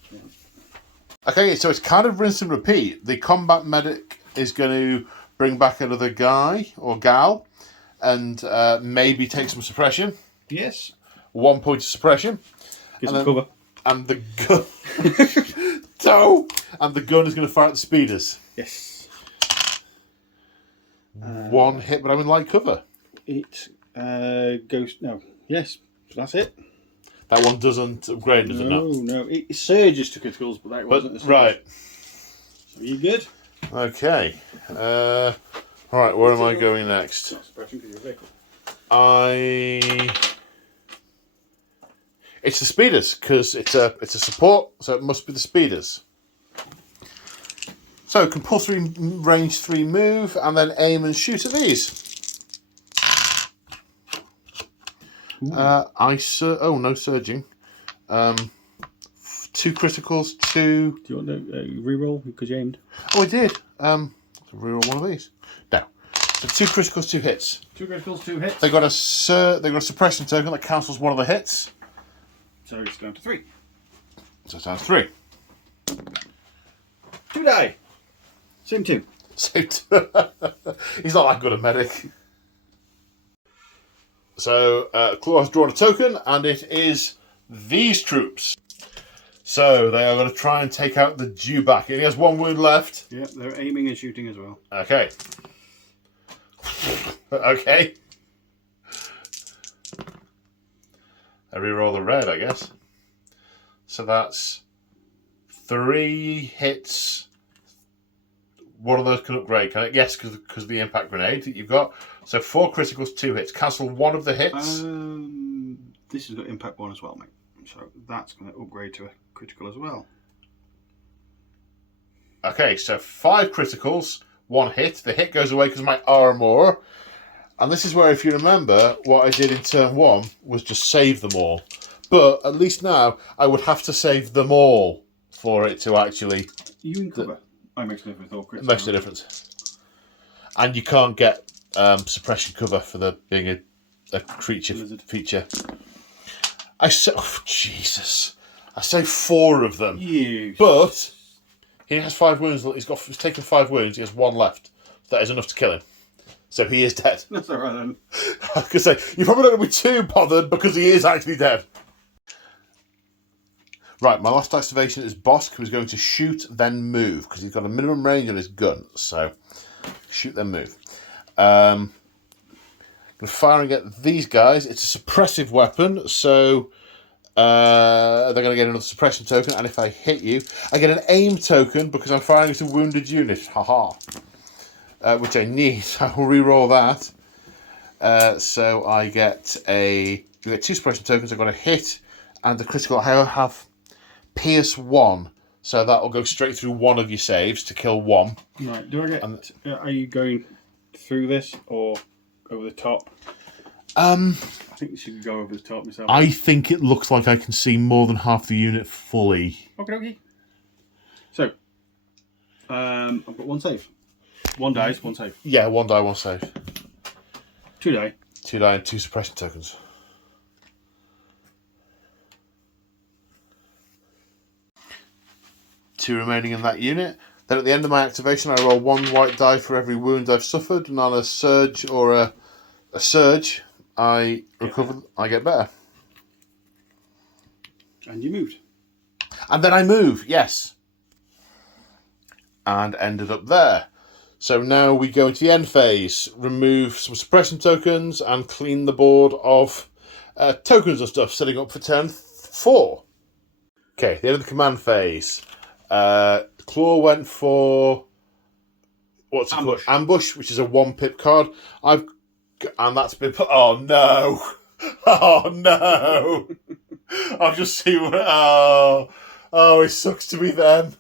Okay, so it's kind of rinse and repeat. The combat medic is going to bring back another guy or gal and maybe take some suppression. Yes. 1 point of suppression. Get some cover. And the gun... And the gun is going to fire at the speeders. Yes. 1 hit, but I'm in light cover. It goes... No. Yes. That's it. That one doesn't upgrade, does it not? No. It surges to criticals, but that wasn't the surge. Right. So you good? Okay. Alright, where am I going next? It's the speeders, because it's a support, so it must be the speeders. So compulsory range 3 move, and then aim and shoot at these. No surging. 2 criticals, 2. Do you want to reroll because you aimed? Oh, I did. Reroll one of these. No. So 2 criticals, 2 hits. 2 criticals, 2 hits. They got a suppression token that cancels one of the hits. So it's down to 3. So it's down to 3. 2 die. Same 2. He's not that good a medic. So Claw has drawn a token, and it is these troops. So they are going to try and take out the Dewback. He has 1 wound left. Yeah, they're aiming and shooting as well. Okay. Okay. I reroll the red, I guess. So that's 3 hits. One of those can upgrade, can it? Yes, because of the impact grenade that you've got. So 4 criticals, 2 hits. Cancel 1 of the hits. This has got impact 1 as well, mate. So that's going to upgrade to a critical as well. Okay, so 5 criticals, 1 hit. The hit goes away because of my armor. And this is where, if you remember, what I did in turn 1 was just save them all. But at least now, I would have to save them all for it to actually... You in cover. I makes a difference. It makes a difference. And you can't get suppression cover for the being a creature feature. Jesus. I say 4 of them. But he has 5 wounds. He's taken 5 wounds. He has 1 left. That is enough to kill him. So he is dead. That's all right then. I was going to say, you probably don't be too bothered because he is actually dead. Right, my last activation is Bosk, who's going to shoot, then move, because he's got a minimum range on his gun. So, shoot, then move. I'm firing at these guys. It's a suppressive weapon, so they're going to get another suppression token, and if I hit you, I get an aim token because I'm firing at a wounded unit. Haha. Which I need. I will re-roll that. So I get you get 2 suppression tokens. I've got a hit and a critical. I have Pierce 1, so that will go straight through 1 of your saves to kill 1. Right. Do I get? Are you going through this or over the top? I think you should go over the top myself. I think it looks like I can see more than half the unit fully. Okay. So, I've got 1 save. 1 dies, 1 save. Yeah, 1 die, 1 save. 2 die. 2 die and 2 suppression tokens. Two remaining in that unit. Then at the end of my activation, I roll 1 white die for every wound I've suffered, and on a surge or a surge, I recover. I get better. And you moved. And then I move, yes. And ended up there. So now we go into the end phase. Remove some suppression tokens and clean the board of tokens and stuff, setting up for turn 4. Okay, the end of the command phase. Claw went for what's it called? Ambush, which is a 1-pip card. And that's been put. Oh no! Oh no! I've just seen what. Oh, it sucks to be them.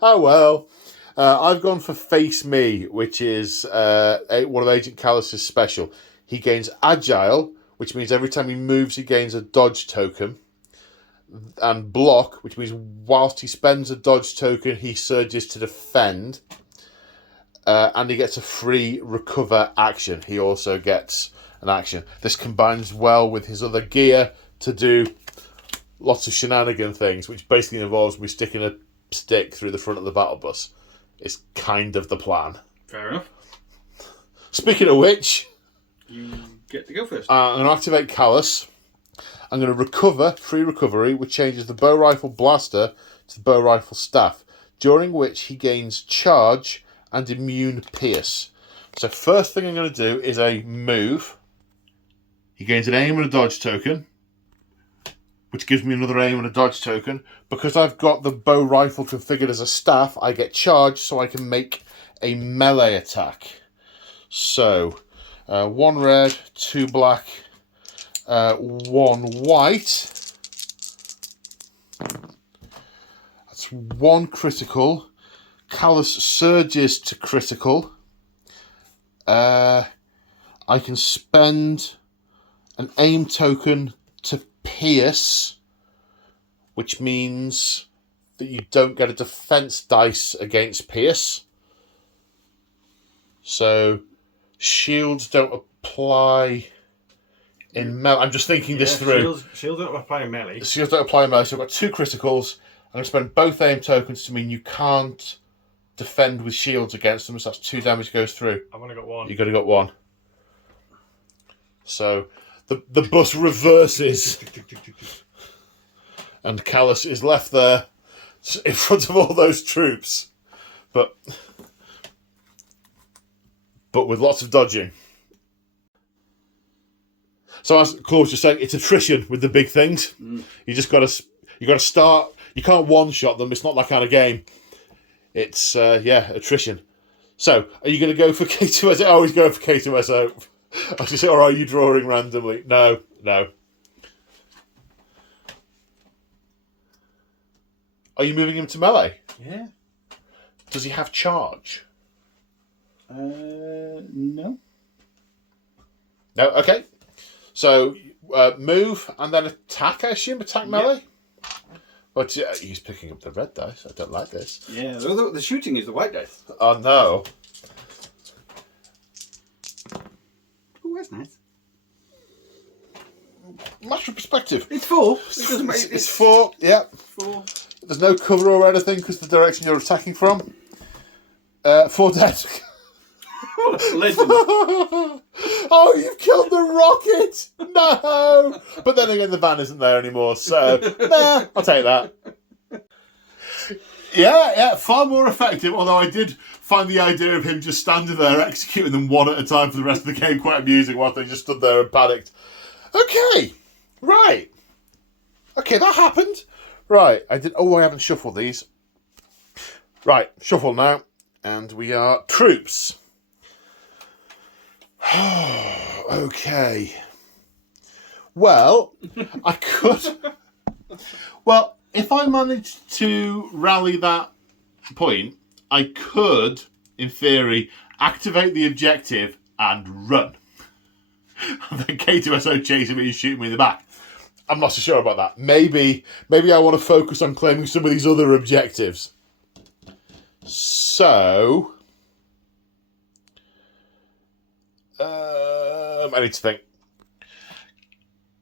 Oh well. I've gone for Face Me, which is one of Agent Callus's special. He gains Agile, which means every time he moves, he gains a dodge token. And Block, which means whilst he spends a dodge token, he surges to defend. And he gets a free recover action. He also gets an action. This combines well with his other gear to do lots of shenanigan things, which basically involves me sticking a stick through the front of the battle bus. It's kind of the plan. Fair enough. Speaking of which, you get to go first. I'm going to activate Callus. I'm going to recover, free recovery, which changes the bow rifle blaster to the bow rifle staff, during which he gains charge and immune pierce. So first thing I'm going to do is a move. He gains an aim and a dodge token, which gives me another aim and a dodge token. Because I've got the bow rifle configured as a staff, I get charged so I can make a melee attack. So, 1 red, 2 black, 1 white. That's 1 critical. Callus surges to critical. I can spend an aim token to pierce, which means that you don't get a defense dice against pierce. So shields don't apply in melee. I'm just thinking this through. Shields don't apply in melee. Shields don't apply in melee. So I've got 2 criticals. I'm going to spend both aim tokens to mean you can't defend with shields against them. So that's 2 damage goes through. I've only got 1. You've only got 1. So the bus reverses. And Callus is left there in front of all those troops. But with lots of dodging. So as Claw was just saying, it's attrition with the big things. You just got to start. You can't one-shot them. It's not that kind of game. It's, attrition. So, are you going to go for K2SO? I always go for K2SO. I was just say, or are you drawing randomly? No. Are you moving him to melee? Yeah. Does he have charge? No. No, okay. So, move and then attack, I assume? Attack melee? But he's picking up the red dice. I don't like this. Yeah, the shooting is the white dice. Oh, no. Oh, that's nice. Matter of perspective. It's 4. It's 4, yeah. 4. There's no cover or anything because the direction you're attacking from. 4 dead. Legend. Oh, you've killed the rocket! No! But then again, the van isn't there anymore, so nah, I'll take that. Yeah, far more effective, although I did find the idea of him just standing there executing them one at a time for the rest of the game quite amusing whilst they just stood there and panicked. Okay, right. Okay, that happened. Right, I haven't shuffled these. Right, shuffle now. And we are troops. Okay. Well, I could... Well, if I managed to rally that point, I could, in theory, activate the objective and run. And then K2SO chasing me and shooting me in the back. I'm not so sure about that. Maybe I want to focus on claiming some of these other objectives. So... I need to think.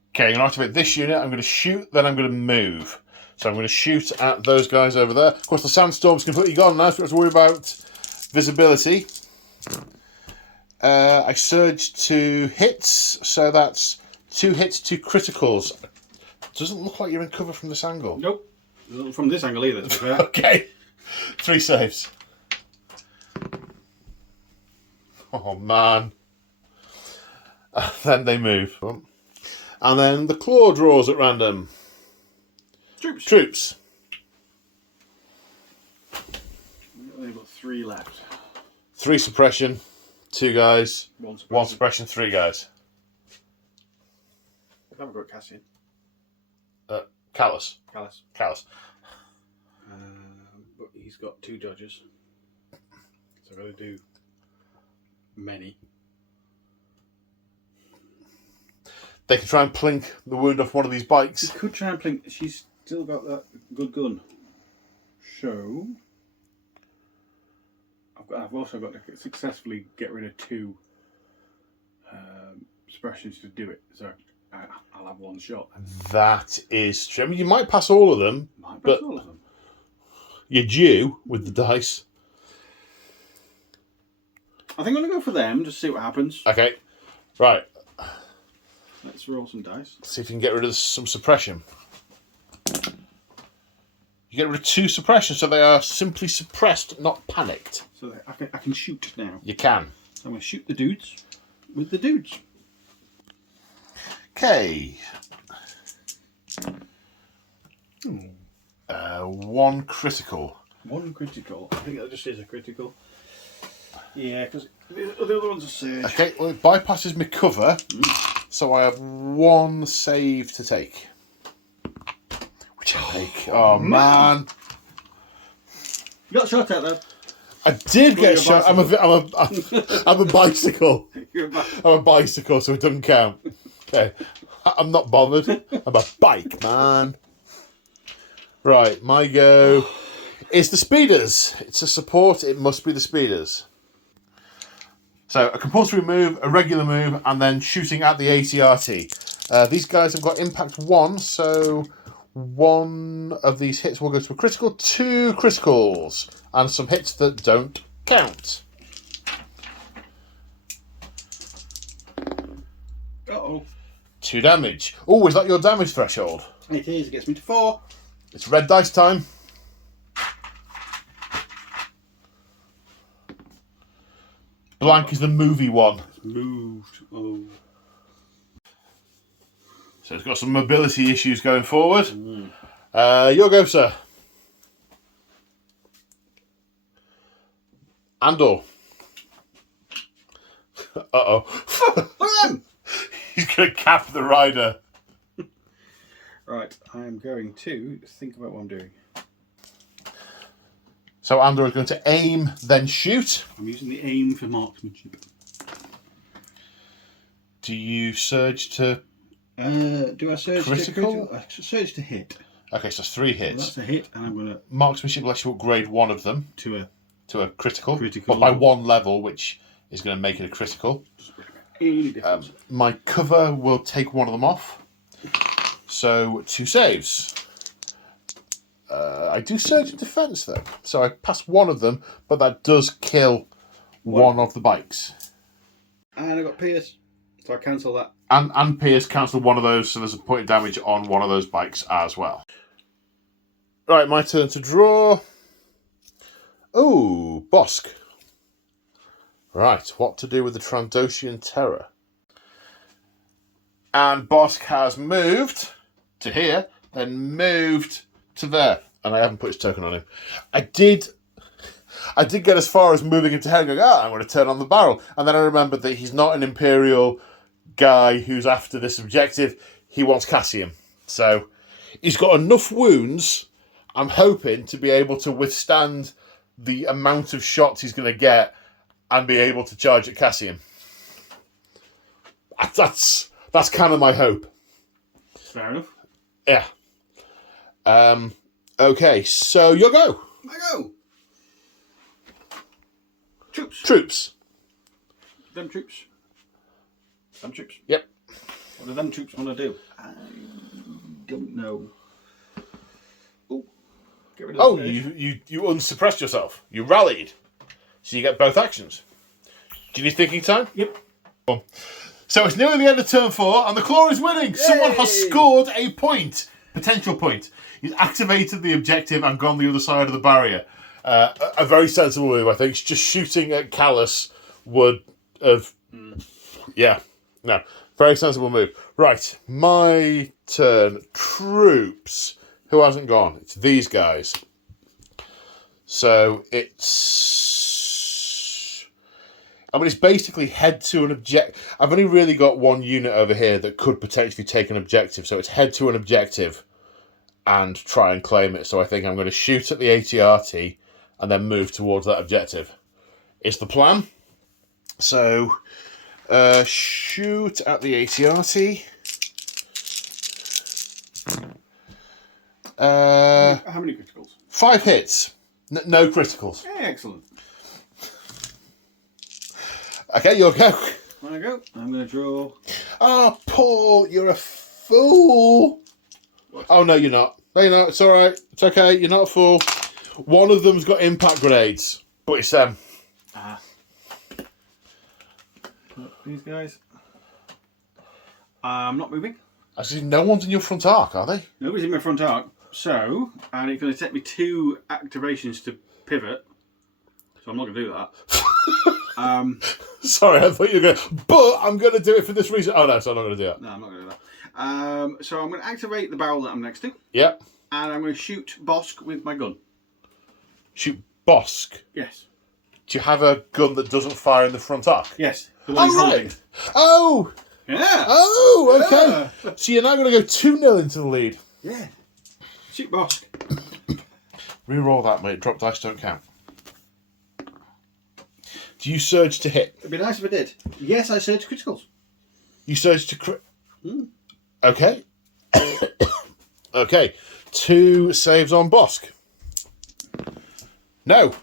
Okay, I'm going to activate this unit. I'm going to shoot, then I'm going to move. So I'm going to shoot at those guys over there. Of course, the sandstorm's completely gone now, so we don't have to worry about visibility. I surge to hits, so that's 2 hits, 2 criticals. Doesn't look like you're in cover from this angle. Nope. From this angle either, to be fair. Okay. 3 saves. Oh, man. Then they move. And then the claw draws at random. Troops. We've got 3 left. 3 suppression, 2 guys. 1 suppression, 3 guys. I haven't got Cassian. Callus. But he's got 2 dodges. So I've got to do many. They can try and plink the wound off one of these bikes. She could try and plink. She's still got that good gun. So I've also got to successfully get rid of 2 suppressions to do it. So I'll have 1 shot. That is true. I mean, you might pass all of them. But you're due with the dice. I think I'm going to go for them, just see what happens. Okay. Right. Let's roll some dice. See if you can get rid of some suppression. You get rid of 2 suppression, so they are simply suppressed, not panicked. So I can shoot now. You can. So I'm going to shoot the dudes with the dudes. Okay. 1 critical. 1 critical. I think that just is a critical. Yeah, because the other ones are surge. Okay, well, it bypasses my cover, so I have 1 save to take. Which I take. Oh, man. You got shot at though. I did get shot. I'm a bicycle. I'm a bicycle, so it doesn't count. Okay. I'm not bothered. I'm a bike, man. Right, my go is the speeders. It's a support. It must be the speeders. So a compulsory move, a regular move, and then shooting at the ATRT. These guys have got impact 1, so 1 of these hits will go to a critical, 2 criticals, and some hits that don't count. Uh-oh. 2 damage. Oh, is that your damage threshold? It is. It gets me to 4. It's red dice time. Blank is the movie one. It's moved. Oh. So it's got some mobility issues going forward. Your go, sir. Andor. Uh-oh. Look at them! He's going to cap the rider. Right, I am going to think about what I'm doing. So Andor is going to aim, then shoot. I'm using the aim for marksmanship. Do you surge to... do I surge critical? to critical? I surge to hit. Okay, so that's 3 hits. Well, that's a hit, and I'm going to... Marksmanship lets you upgrade 1 of them To a critical. Critical. But by 1 level, which is going to make it a critical. any difference. My cover will take 1 of them off. So 2 saves. I do surge in defense though, so I pass 1 of them, but that does kill 1 of the bikes. And I got Pierce, so I cancel that. And Pierce cancel 1 of those, so there's a point of damage on 1 of those bikes as well. Right, my turn to draw. Oh, Bosk. Right, what to do with the Trandoshan Terror? And Bosk has moved to here, then moved to there. And I haven't put his token on him. I did get as far as moving into here and going, I'm going to turn on the barrel. And then I remembered that he's not an Imperial guy who's after this objective. He wants Cassian. So he's got enough wounds, I'm hoping, to be able to withstand the amount of shots he's going to get and be able to charge at Cassian. That's kind of my hope. Fair enough. Yeah. Okay, so you go. I go. Troops. Them troops. Them troops. Yep. What do them troops want to do? I don't know. Oh, get rid of the fish. you unsuppressed yourself. You rallied. So you get both actions. Do you need thinking time? Yep. So it's nearly the end of turn 4, and the Claw is winning. Yay! Someone has scored a point. Potential point. He's activated the objective and gone the other side of the barrier. A very sensible move, I think. Just shooting at Callus would of yeah. No, very sensible move. Right, my turn. Troops. Who hasn't gone? It's these guys. So it's... I mean, it's basically head to an objective. I've only really got one unit over here that could potentially take an objective. So it's head to an objective and try and claim it. So I think I'm going to shoot at the ATRT and then move towards that objective. Is the plan. So... shoot at the ATRT. How many criticals? 5 hits. No criticals. Excellent. Okay, you'll go. When I go, I'm going to draw. Oh, Paul, you're a fool. What? Oh, no, you're not. No, you're not. It's all right. It's okay. You're not a fool. One of them's got impact grenades, but it's them. These guys. I'm not moving. Actually, no one's in your front arc, are they? Nobody's in my front arc. So, and it's going to take me 2 activations to pivot. So I'm not going to do that. Sorry, I thought you were going to... But I'm going to do it for this reason. Oh, no, so I'm not going to do that. No, I'm not going to do that. So I'm going to activate the barrel that I'm next to. Yep. And I'm going to shoot Bosk with my gun. Shoot Bosk? Yes. Do you have a gun that doesn't fire in the front arc? Yes. The one he's holding. Oh! Yeah. Oh, okay. Yeah. So you're now going to go 2-0 into the lead. Yeah. Shoot Bosk. Reroll that, mate. Drop dice don't count. Do you surge to hit? It'd be nice if I did. Yes, I surge criticals. You surge to crit. Okay. Okay. 2 saves on Bosk. No.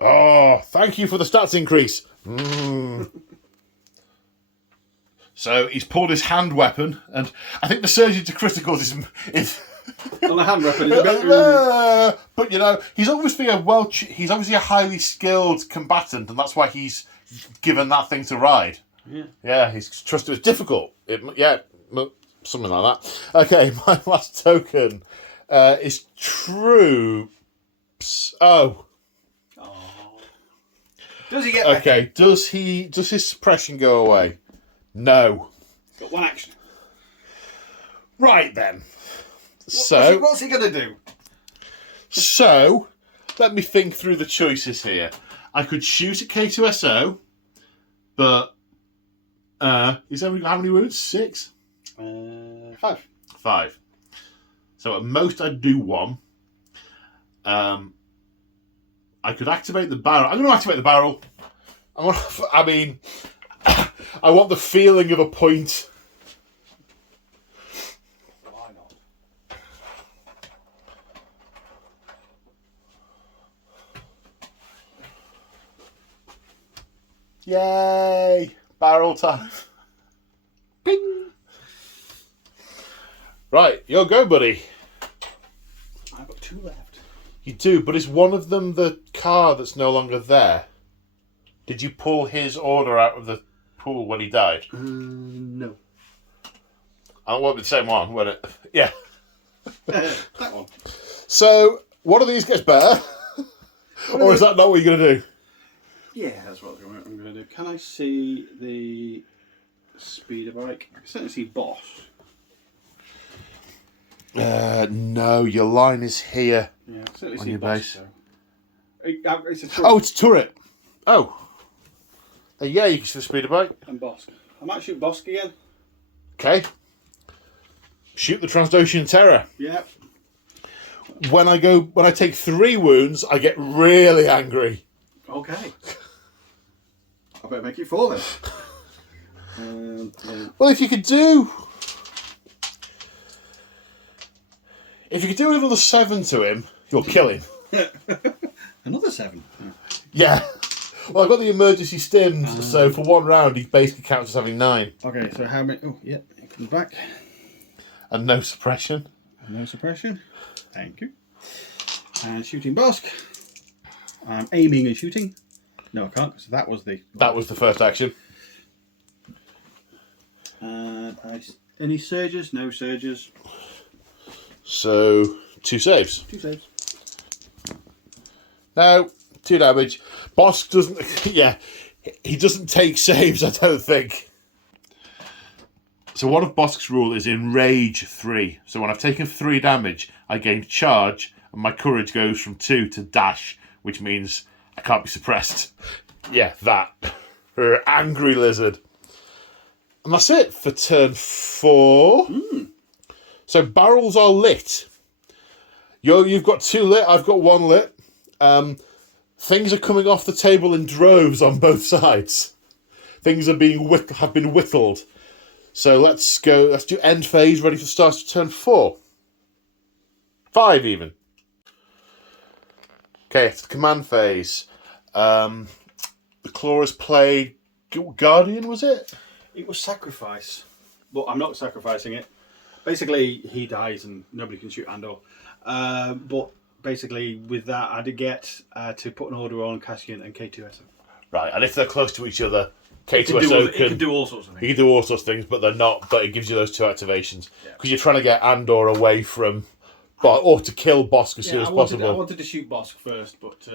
Oh, thank you for the stats increase. So he's pulled his hand weapon, and I think the surge into criticals is On the hand weapon is a bit... but you know, he's obviously he's obviously a highly skilled combatant, and that's why he's given that thing to ride. Yeah, he's trusted. It's difficult. Something like that. Okay, my last token is troops. Oh. Does he get okay? Does his suppression go away? No. Got 1 action. Right then. What's he going to do? So, let me think through the choices here. I could shoot at K2SO, but he's only got how many wounds? 6? 5. 5. So at most I'd do 1. I could activate the barrel. I'm going to activate the barrel. I want the feeling of a point. Why not? Yay! Barrel time. Bing! Right, your go, buddy. I've got 2 left. You do, but is one of them the car that's no longer there? Did you pull his order out of the pool when he died? No. I won't be the same one, won't it? Yeah. That one. So, one of these gets better? Or is that not what you're going to do? Yeah, that's what I'm going to do. Can I see the speeder bike? I can certainly see Boss. No, your line is here. Yeah, I can certainly On see your Boss. base. So. It's a turret. Oh, it's a turret. Oh. Yeah, you can see the speeder bike. And Bosk. I might shoot Bosk again. Okay. Shoot the Transdocean Terror. Yeah. When I take 3 wounds, I get really angry. Okay. I better make it 4 then. Well, if you could do another 7 to him, you'll kill him. Another 7. Yeah. Well, I've got the emergency stims, so for 1 round, he basically counts as having 9. Okay, so how many... Oh, yeah, it comes back. And no suppression. No suppression. Thank you. And shooting Bosk. I'm aiming and shooting. No, I can't, because that was the first action. Any surges? No surges. So, 2 saves. 2 saves. No, 2 damage. Bosk doesn't... Yeah, He doesn't take saves, I don't think. So one of Bosk's rule is Enrage 3. So when I've taken 3 damage, I gain charge, and my courage goes from 2 to dash, which means I can't be suppressed. Yeah, that. Angry lizard. And that's it for turn 4. So barrels are lit. You've got 2 lit, I've got 1 lit. Things are coming off the table in droves on both sides. Things have been whittled. So let's do end phase, ready for the start of turn 4. 5 even. Okay, it's the command phase. The Clawers play Guardian, was it? It was sacrifice, but I'm not sacrificing it. Basically, he dies and nobody can shoot Andor. But basically, with that, I'd get to put an order on Cassian and K2SO. Right, and if they're close to each other, It K2SO can do all sorts of things. He can do all sorts of things, but they're not. But it gives you those 2 activations because you're trying to get Andor away from, or to kill Bosk as soon as possible. I wanted to shoot Bosk first, but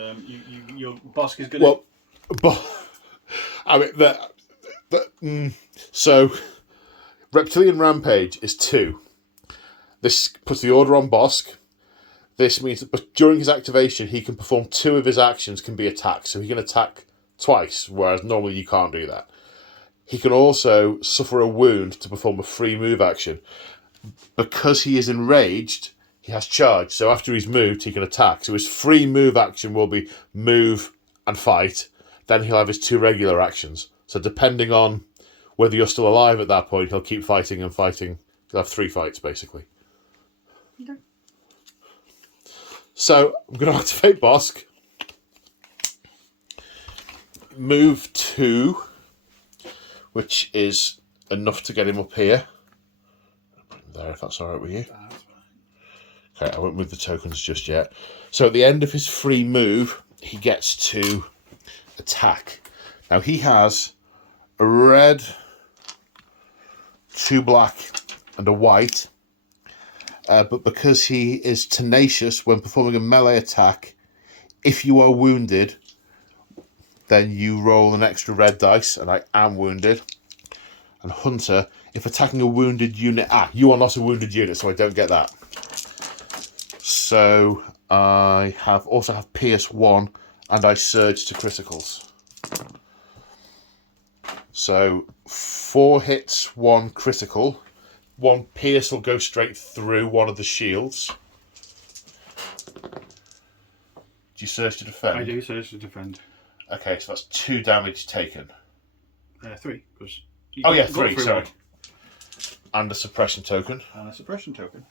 your Bosk is going to. Well, but I mean, so Reptilian Rampage is 2. This puts the order on Bosk. This means that during his activation, he can perform 2 of his actions can be attacked, so he can attack twice, whereas normally you can't do that. He can also suffer a wound to perform a free move action. Because he is enraged, he has charge, so after he's moved, he can attack. So his free move action will be move and fight. Then he'll have his 2 regular actions. So depending on whether you're still alive at that point, he'll keep fighting and fighting. He'll have 3 fights, basically. Okay. So I'm going to activate Bosk. Move 2, which is enough to get him up here. I'll put him there if that's alright with you. Okay, I won't move the tokens just yet. So at the end of his free move, he gets to attack. Now he has a red, 2 black, and a white. But because he is tenacious when performing a melee attack, if you are wounded, then you roll an extra red dice, and I am wounded. And Hunter, if attacking a wounded unit... you are not a wounded unit, so I don't get that. So I also have Pierce 1, and I surge to criticals. So 4 hits, 1 critical. 1 pierce will go straight through one of the shields. Do you surge to defend? I do surge to defend. Okay, so that's 2 damage taken. 3, because. 3, sorry. And a suppression token. And a suppression token.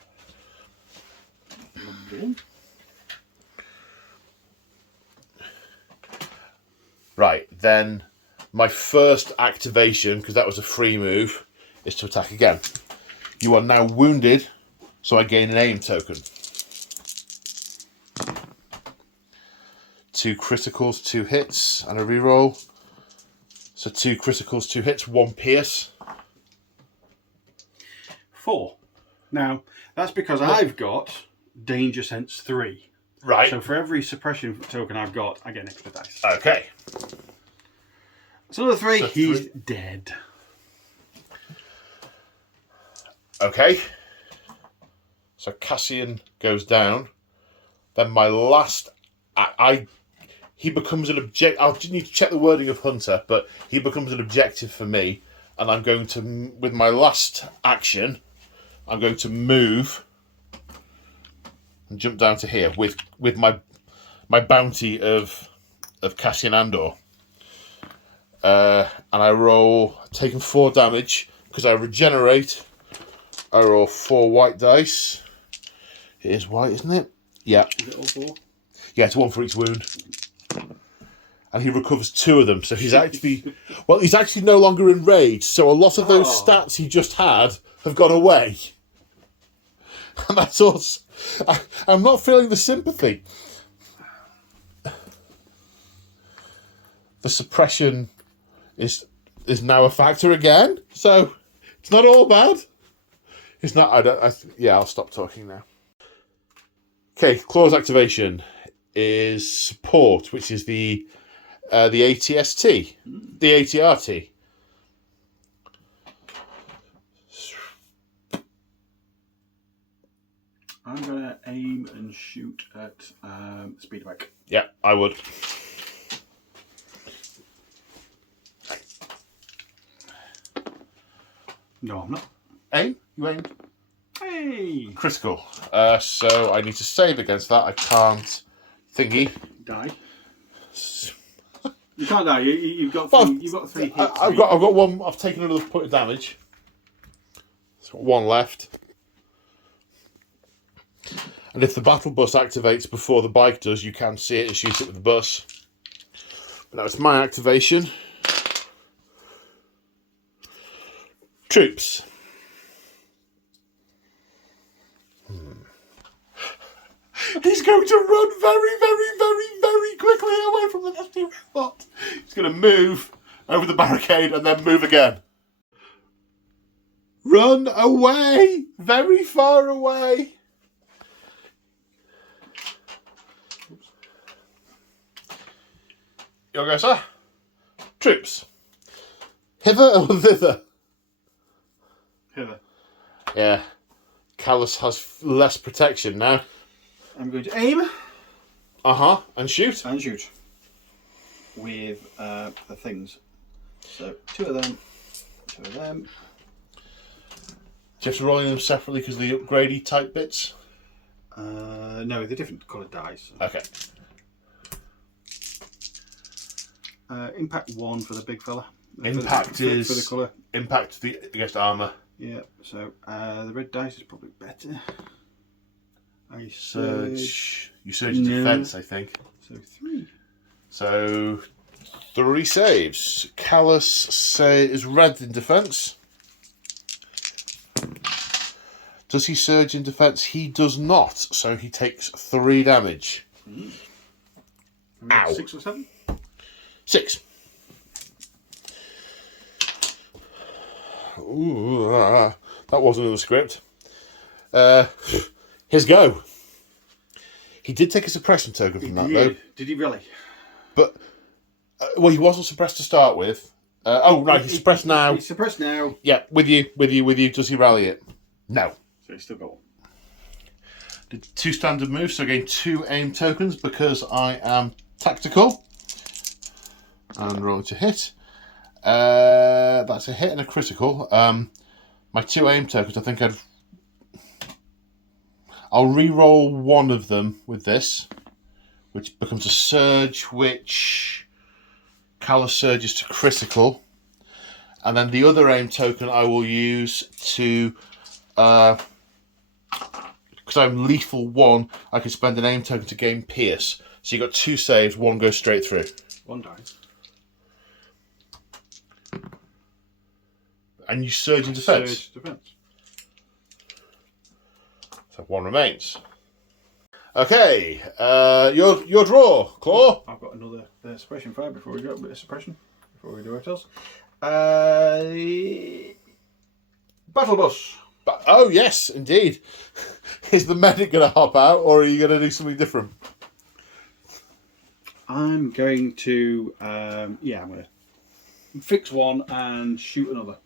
Right, then my first activation, because that was a free move, is to attack again. You are now wounded, so I gain an aim token. 2 criticals, 2 hits, and a reroll. So 2 criticals, 2 hits, 1 pierce. 4. Now, that's because I've got Danger Sense 3. Right. So for every suppression token I've got, I get an extra dice. Okay. So another 3, So he's 3. dead. Okay. So Cassian goes down. Then my last... he becomes an objective. I'll need to check the wording of Hunter, but he becomes an objective for me. And I'm going to, with my last action, I'm going to move and jump down to here with my bounty of Cassian Andor. And I roll, taking 4 damage, because I regenerate. I roll 4 white dice. It is white, isn't it? Yeah. Is it all 4? Yeah, it's 1 for each wound. And he recovers 2 of them, so he's actually... Well, he's actually no longer enraged, so a lot of those stats he just had have gone away. And that's us. I'm not feeling the sympathy. The suppression is now a factor again, so it's not all bad. It's not... I'll stop talking now. Okay, clause activation is support, which is the The ATST. The ATRT. I'm going to aim and shoot at speed bike. Yeah, I would. No, I'm not. Aim? You aim? Hey! Critical. So I need to save against that. I can't thingy. Die. You can't die. You've got three hits. I've got one. I've taken another point of damage. It's got one left. And if the battle bus activates before the bike does, you can see it and shoot it with the bus. But that's my activation. Troops. He's going to run very, very, very, very quickly away from the nasty robot. He's going to move over the barricade and then move again. Run away! Very far away. You'll go, sir. Troops. Hither or thither? Hither. Yeah. Callus has less protection now. I'm going to aim. Uh-huh. And shoot. And shoot. With the things. So, two of them. Two of them. Do you have to roll them separately because of the upgradey type bits? No, they're different coloured dice. Okay. Impact 1 for the big fella. Impact is for the colour. Impact against armour. Yeah, so the red dice is probably better. I Surge. You surge in defence, I think. So 3. So 3 saves. Callus is red in defence. Does he surge in defence? He does not. So he takes 3 damage. Ow. 6 or 7? 6. Ooh, that wasn't in the script. His go. He did take a suppression token from that, though. Did he really? But, well, he wasn't suppressed to start with. Oh, right, he's suppressed now. He's suppressed now. Yeah, with you. Does he rally it? No. So he's still got 1. Did 2 standard moves, so again 2 aim tokens because I am tactical. And roll to hit. That's a hit and a critical. My 2 aim tokens, I think I'll re-roll one of them with this, which becomes a surge, which Callus surges to critical. And then the other aim token I will use to, because I'm lethal 1, I can spend an aim token to gain pierce. So you got 2 saves, 1 goes straight through. 1 dies. And you surge in defence. Surge defence. So 1 remains. Okay, your draw, Claw. I've got another suppression fire before we do a bit of suppression. Before we do it else. Battle bus. Oh yes, indeed. Is the medic going to hop out, or are you going to do something different? I'm going to, I'm going to fix one and shoot another.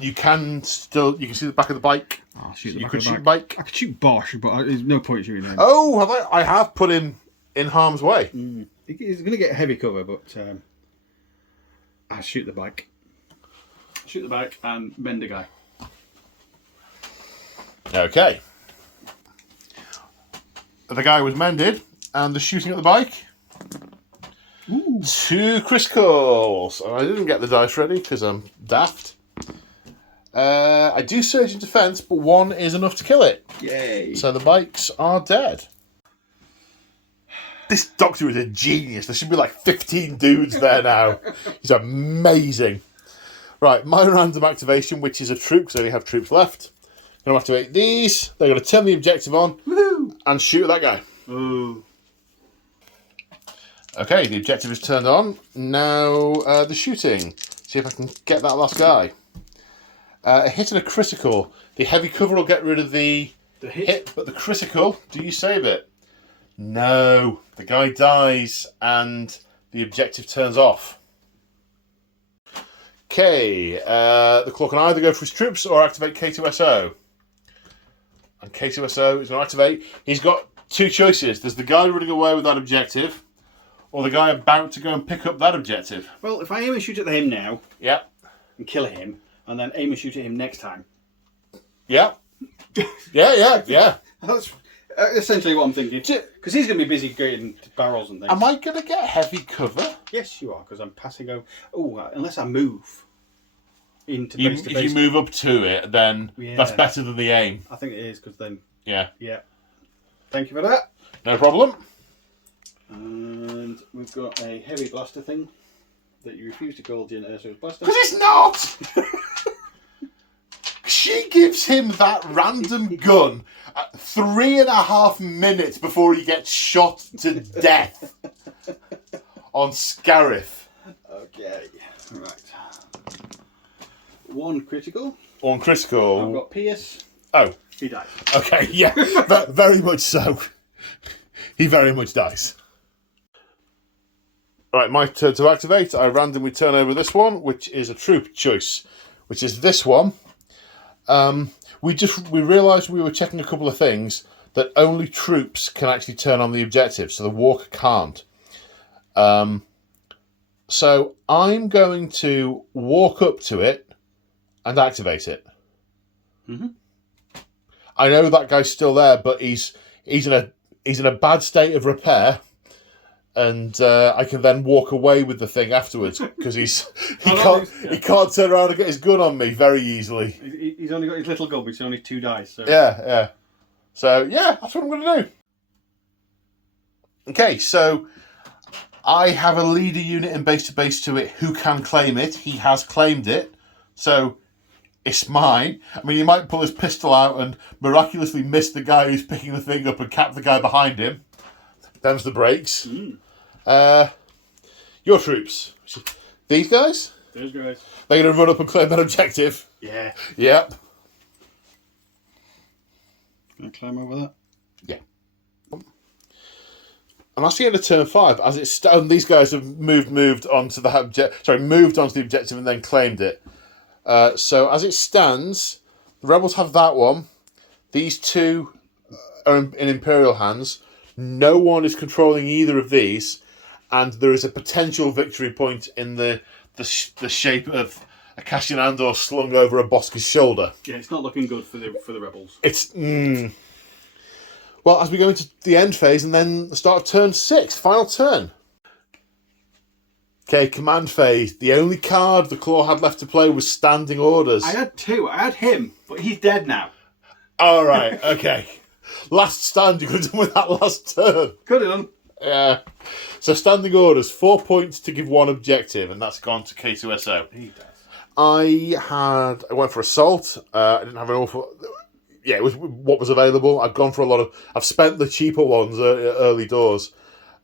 You can see the back of the bike. I'll shoot So the you back could of the shoot bike. bike. I could shoot Bosch, but there's no point shooting him. Oh, have I have put him in harm's way. He's going to get heavy cover, but I'll shoot the bike. Shoot the bike and mend the guy. Okay. The guy was mended, and the shooting at the bike. Ooh. 2 criticals. I didn't get the dice ready because I'm daft. I do surge in defence, but 1 is enough to kill it. Yay. So the bikes are dead. This doctor is a genius. There should be like 15 dudes there now. He's amazing. Right, my random activation, which is a troop, because I only have troops left. I'm going to activate these. They're going to turn the objective on. Woohoo! And shoot at that guy. Ooh. Okay, the objective is turned on. Now the shooting. See if I can get that last guy. A hit and a critical. The heavy cover will get rid of the hit, but the critical, do you save it? No. The guy dies and the objective turns off. Okay, the claw can either go for his troops or activate K2SO. And K2SO is going to activate. He's got two choices. There's the guy running away with that objective, or the guy about to go and pick up that objective. Well, if I aim and shoot at him now, Yeah. and kill him, and then aim and shoot at him next time. Yeah. Yeah. That's essentially what I'm thinking. Because he's going to be busy creating barrels and things. Am I going to get heavy cover? Yes, you are, because I'm passing over. Oh, unless I move into You, base to if base. you move up to it, then that's better than the aim. I think it is, because then... Yeah. Yeah. Thank you for that. No problem. And we've got a heavy blaster thing that you refuse to call Jin Urso's blaster. Because it's not! She gives him that random gun at 3.5 minutes before he gets shot to death on Scarif. Okay, right. One critical. On critical. I've got Pierce. Oh. He dies. Okay, yeah. Very much so. He very much dies. Right, my turn to activate. I randomly turn over this one, which is a troop choice, which is this one. We realised we were checking a couple of things, that only troops can actually turn on the objective, so the walker can't. So I'm going to walk up to it and activate it. Mm-hmm. I know that guy's still there, but he's in a bad state of repair, and I can then walk away with the thing afterwards because he can't turn around and get his gun on me very easily. He's only got his little gun, which is only 2 dice. So. Yeah. So yeah, that's what I'm going to do. Okay, so I have a leader unit in base to base to it who can claim it. He has claimed it, so it's mine. I mean, he might pull his pistol out and miraculously miss the guy who's picking the thing up and cap the guy behind him. Them's the breaks. Your troops. These guys? Those guys. They're going to run up and claim that objective. Yeah. Yep. Can I climb over that? Yeah. I'm actually at turn 5 as it's these guys have moved onto the moved onto the objective and then claimed it. So as it stands, the rebels have that one. These two are in Imperial hands. No one is controlling either of these, and there is a potential victory point in the shape of a Cassian Andor slung over a Bosca's shoulder. Yeah, it's not looking good for the rebels. It's well, as we go into the end phase and then the start of turn 6, final turn. Okay, command phase. The only card the Claw had left to play was standing orders. I had 2. I had him, but he's dead now. All right, okay. Last stand you could have done with that last turn. Could have done. Yeah. So standing orders, 4 points to give 1 objective, and that's gone to K2SO. He does. I went for assault. I didn't have an awful. Yeah, it was what was available. I've spent the cheaper ones early doors.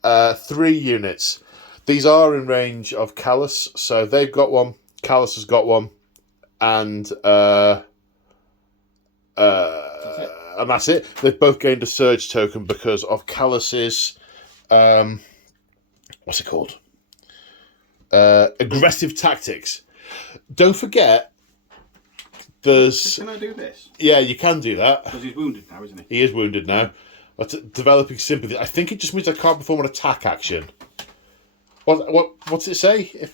3 units. These are in range of Callus, so they've got one. Callus has got one, and that's it. They've both gained a surge token because of Callus's what's it called? Aggressive tactics. Don't forget, there's. Can I do this? Yeah, you can do that. Because he's wounded now, isn't he? He is wounded now. But developing sympathy. I think it just means I can't perform an attack action. What's it say?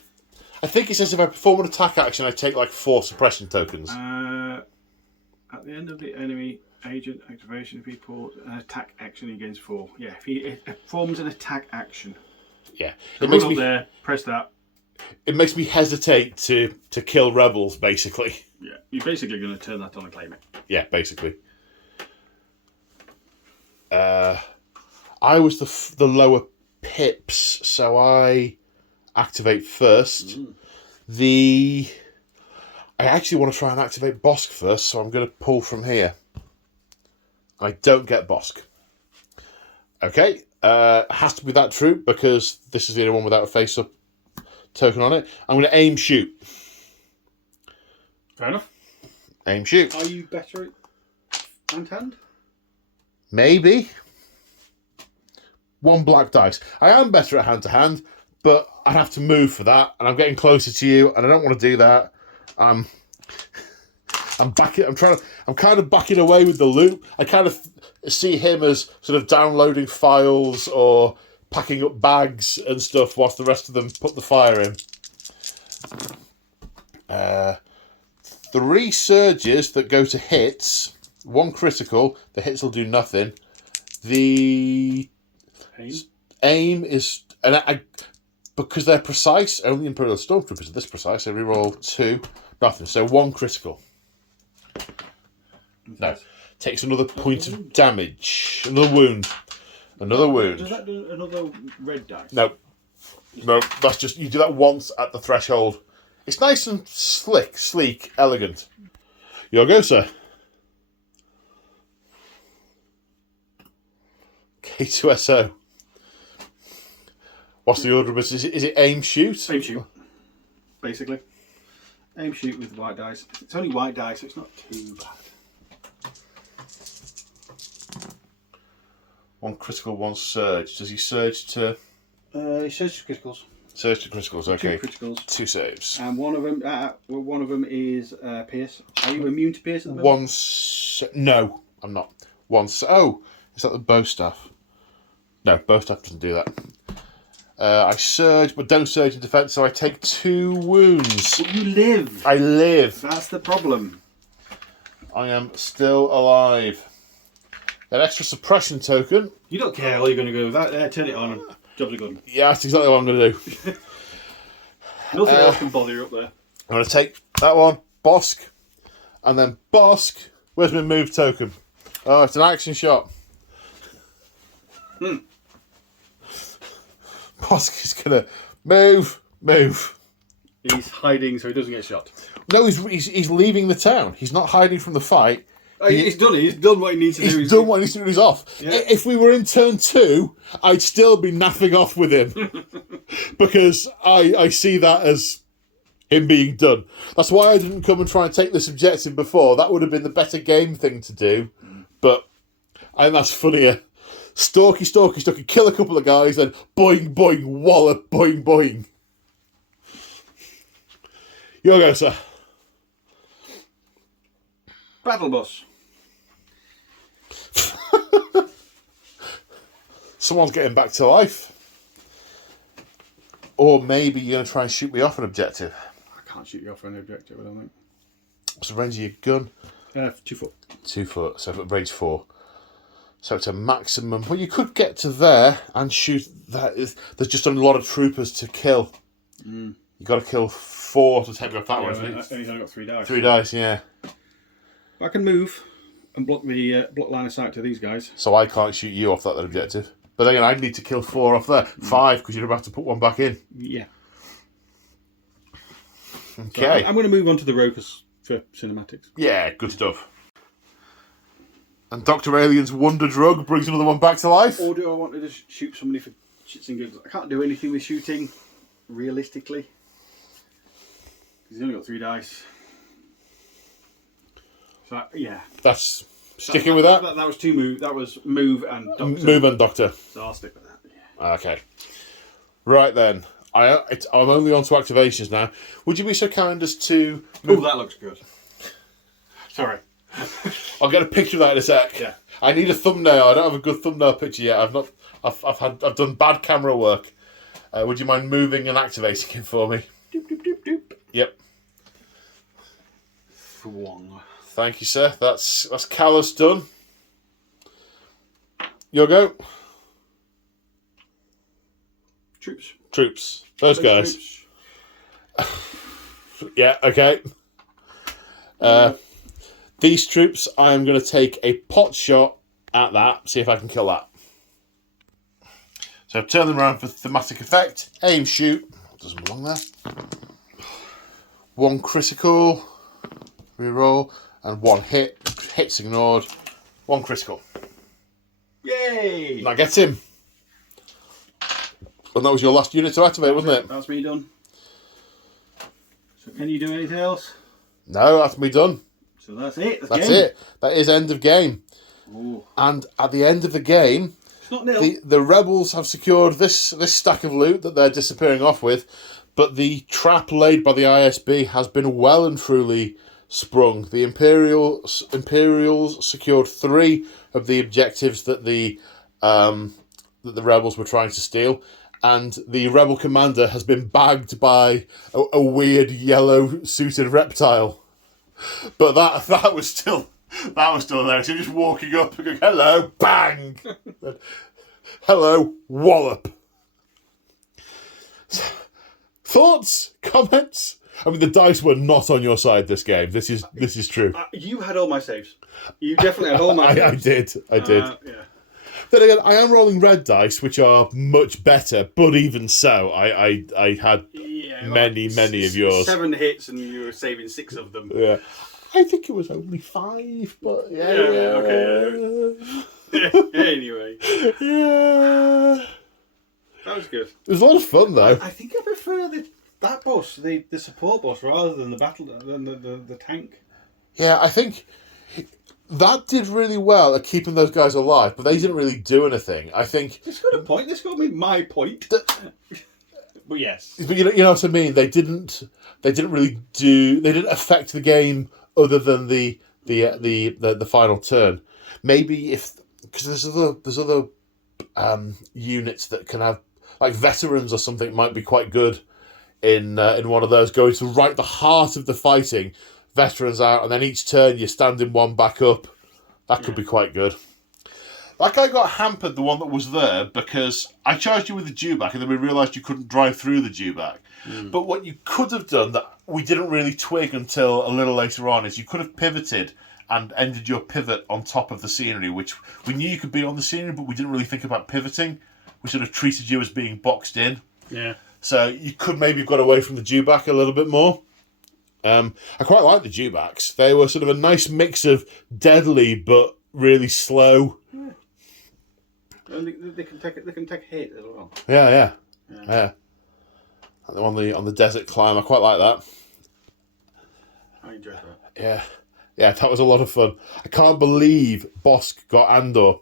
I think it says if I perform an attack action, I take like 4 suppression tokens. At the end of the enemy agent activation, if he pulls an attack action, he gains 4. Yeah, if he performs an attack action. Yeah, So run up there, press that. It makes me hesitate to kill rebels, basically. Yeah, you're basically going to turn that on and claim it. Yeah, basically. I was the lower pips, so I activate first. I actually want to try and activate Bosk first, so I'm going to pull from here. I don't get Bosk. Okay, has to be that troop because this is the only one without a face-up token on it. I'm going to aim shoot. Fair enough. Aim shoot. Are you better at hand-to-hand? Maybe. 1 black dice. I am better at hand-to-hand, but I'd have to move for that, and I'm getting closer to you, and I don't want to do that. I'm kind of backing away with the loot. I kind of see him as sort of downloading files or packing up bags and stuff whilst the rest of them put the fire in. 3 surges that go to hits, 1 critical. The hits will do nothing. The aim is, because they're precise, only Imperial Stormtroopers are this precise. I reroll 2, nothing. So 1 critical. No. Takes another point of damage. Another wound. Another wound. Does that do another red dice? No. No, that's just, you do that once at the threshold. It's nice and slick, sleek, elegant. Your go, sir. K2SO. What's the order of it? Is it aim, shoot? Aim, shoot. Basically. Aim, shoot with white dice. It's only white dice, so it's not too bad. 1 critical, 1 surge. Does he surge to... He surges to criticals. Surge to criticals, okay. 2 criticals. 2 saves. And one of them is Pierce. Are you immune to Pierce at the moment? No, I'm not. Oh, is that the bow staff? No, bow staff doesn't do that. I surge, but don't surge in defense, so I take 2 wounds. But you live. I live. That's the problem. I am still alive. An extra suppression token. You don't care. All you're going to go with that. Turn it on and jobs are good. Yeah, that's exactly what I'm going to do. Nothing else can bother you up there. I'm going to take that one, Bosk, and then Bosk. Where's my move token? Oh, it's an action shot. Bosk is going to move. He's hiding so he doesn't get shot. No, he's leaving the town. He's not hiding from the fight. He's done it. He's done what he needs to do. He's done what he needs to do. He's off. Yeah. If we were in turn 2, I'd still be naffing off with him because I see that as him being done. That's why I didn't come and try and take this objective before. That would have been the better game thing to do. But I think that's funnier. Stalky, kill a couple of guys, then boing, boing, wallop, boing, boing. Your go, sir. Battle bus. Someone's getting back to life. Or maybe you're going to try and shoot me off an objective. I can't shoot you off an objective, I don't think. What's the range of your gun? 2 foot. 2 foot, so range 4. So it's a maximum. Well, you could get to there and shoot that. There's just a lot of troopers to kill. You've got to kill 4 to take off that one. He's only got 3 dice. 3 dice, yeah. I can move and block the block line of sight to these guys. So I can't shoot you off that objective. But then again, I'd need to kill 4 off there. 5, because you'd have to put 1 back in. Yeah. Okay. So I'm going to move on to the Rokus for cinematics. Yeah, good stuff. And Dr. Alien's Wonder Drug brings another one back to life. Or do I want to just shoot somebody for shits and giggles? I can't do anything with shooting, realistically. He's only got 3 dice. So, yeah. That's... Sticking with that? That was 2 move. That was move and doctor. Move and doctor. So I'll stick with that. Yeah. Okay. Right then. I'm only on to activations now. Would you be so kind as to... Oh, that looks good. Sorry. I'll get a picture of that in a sec. Yeah. I need a thumbnail. I don't have a good thumbnail picture yet. I've done bad camera work. Would you mind moving and activating it for me? Doop, doop, doop, doop. Yep. Thwong. Thank you, sir. That's Callus done. Your go. Troops. Those guys. Troops. Yeah, okay. These troops, I'm going to take a pot shot at that, see if I can kill that. So turn them around for thematic effect. Aim, shoot. Doesn't belong there. 1 critical. Reroll. And 1 hit. Hit's ignored. 1 critical. Yay! That gets him. And that was your last unit to activate, wasn't it? That's me done. So can you do anything else? No, that's me done. So that's it. That's it. That is end of game. Ooh. And at the end of the game, It's not nil. The rebels have secured this stack of loot that they're disappearing off with, but the trap laid by the ISB has been well and truly sprung. The Imperials secured 3 of the objectives that the rebels were trying to steal, and the rebel commander has been bagged by a weird yellow suited reptile. But that was still there. So just walking up and going, hello, bang, hello, wallop. Thoughts, comments? I mean, the dice were not on your side this game. This is true. You had all my saves. You definitely had all my saves. I did. Yeah. Then again, I am rolling red dice, which are much better. But even so, I had many of yours. 7 hits, and you were saving 6 of them. Yeah, I think it was only 5, but yeah. Okay. Anyway, yeah, that was good. It was a lot of fun, though. I think I prefer that boss, the support boss, rather than the tank. Yeah, I think that did really well at keeping those guys alive, but they didn't really do anything. I think This got a point. This got me my point. But yes, but you know what I mean. They didn't affect the game other than the final turn. Maybe because there's other units that can have, like veterans or something, might be quite good in one of those, going to right the heart of the fighting. Veterans out, and then each turn you're standing one back up. That could be quite good. That guy got hampered, the one that was there, because I charged you with the dewback, and then we realised you couldn't drive through the dewback. But what you could have done that we didn't really twig until a little later on is you could have pivoted and ended your pivot on top of the scenery, which we knew you could be on the scenery, but we didn't really think about pivoting. We sort of treated you as being boxed in. Yeah. So you could maybe have got away from the dewback a little bit more. I quite like the dewbacks. They were sort of a nice mix of deadly but really slow. Yeah. And they can take hit as well. Yeah. On the desert climb, I quite like that. I enjoyed that. Yeah, that was a lot of fun. I can't believe Bosk got Andor.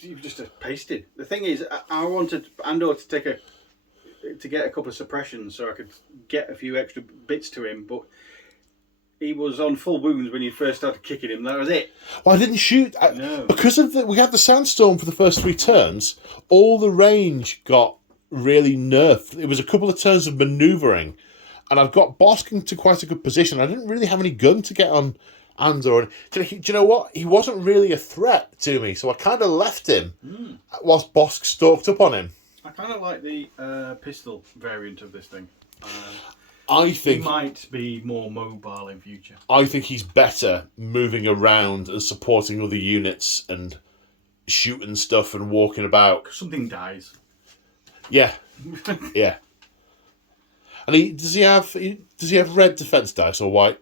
You just pasted. The thing is, I wanted Andor to get a couple of suppressions so I could get a few extra bits to him, but he was on full wounds when you first started kicking him. That was it. Well, I didn't shoot. No. Because we had the sandstorm for the first 3 turns, all the range got really nerfed. It was a couple of turns of manoeuvring, and I've got Bosk into quite a good position. I didn't really have any gun to get on Andor. Do you know what? He wasn't really a threat to me, so I kind of left him whilst Bosk stalked up on him. I kind of like the pistol variant of this thing. I think he might be more mobile in future. I think he's better moving around and supporting other units and shooting stuff and walking about. Something dies. Yeah, yeah. And does he have red defense dice or white?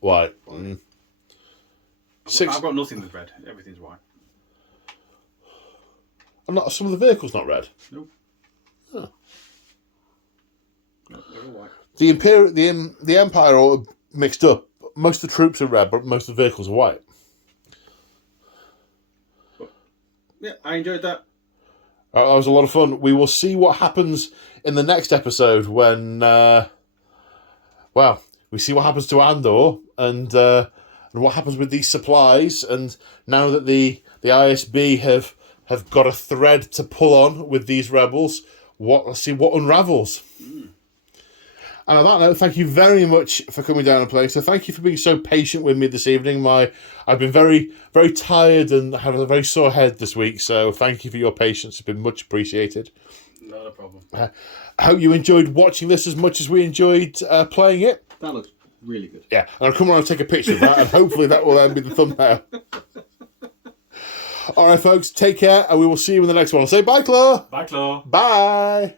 White. Six. I've got nothing with red. Everything's white. Some of the vehicles not red. Nope. Oh. No, they're all white. The Empire are all mixed up. Most of the troops are red, but most of the vehicles are white. But, yeah, I enjoyed that. That was a lot of fun. We will see what happens in the next episode when, we see what happens to Andor and what happens with these supplies. And now that the ISB have got a thread to pull on with these rebels, let's see what unravels. And on that note, thank you very much for coming down and playing. So thank you for being so patient with me this evening. I've been very, very tired and have a very sore head this week. So thank you for your patience. It's been much appreciated. Not a problem. I hope you enjoyed watching this as much as we enjoyed playing it. That looks really good. Yeah, and I'll come around and take a picture of that, and hopefully that will then be the thumbnail. All right, folks, take care, and we will see you in the next one. I'll say bye, Claw. Bye, Claw. Bye.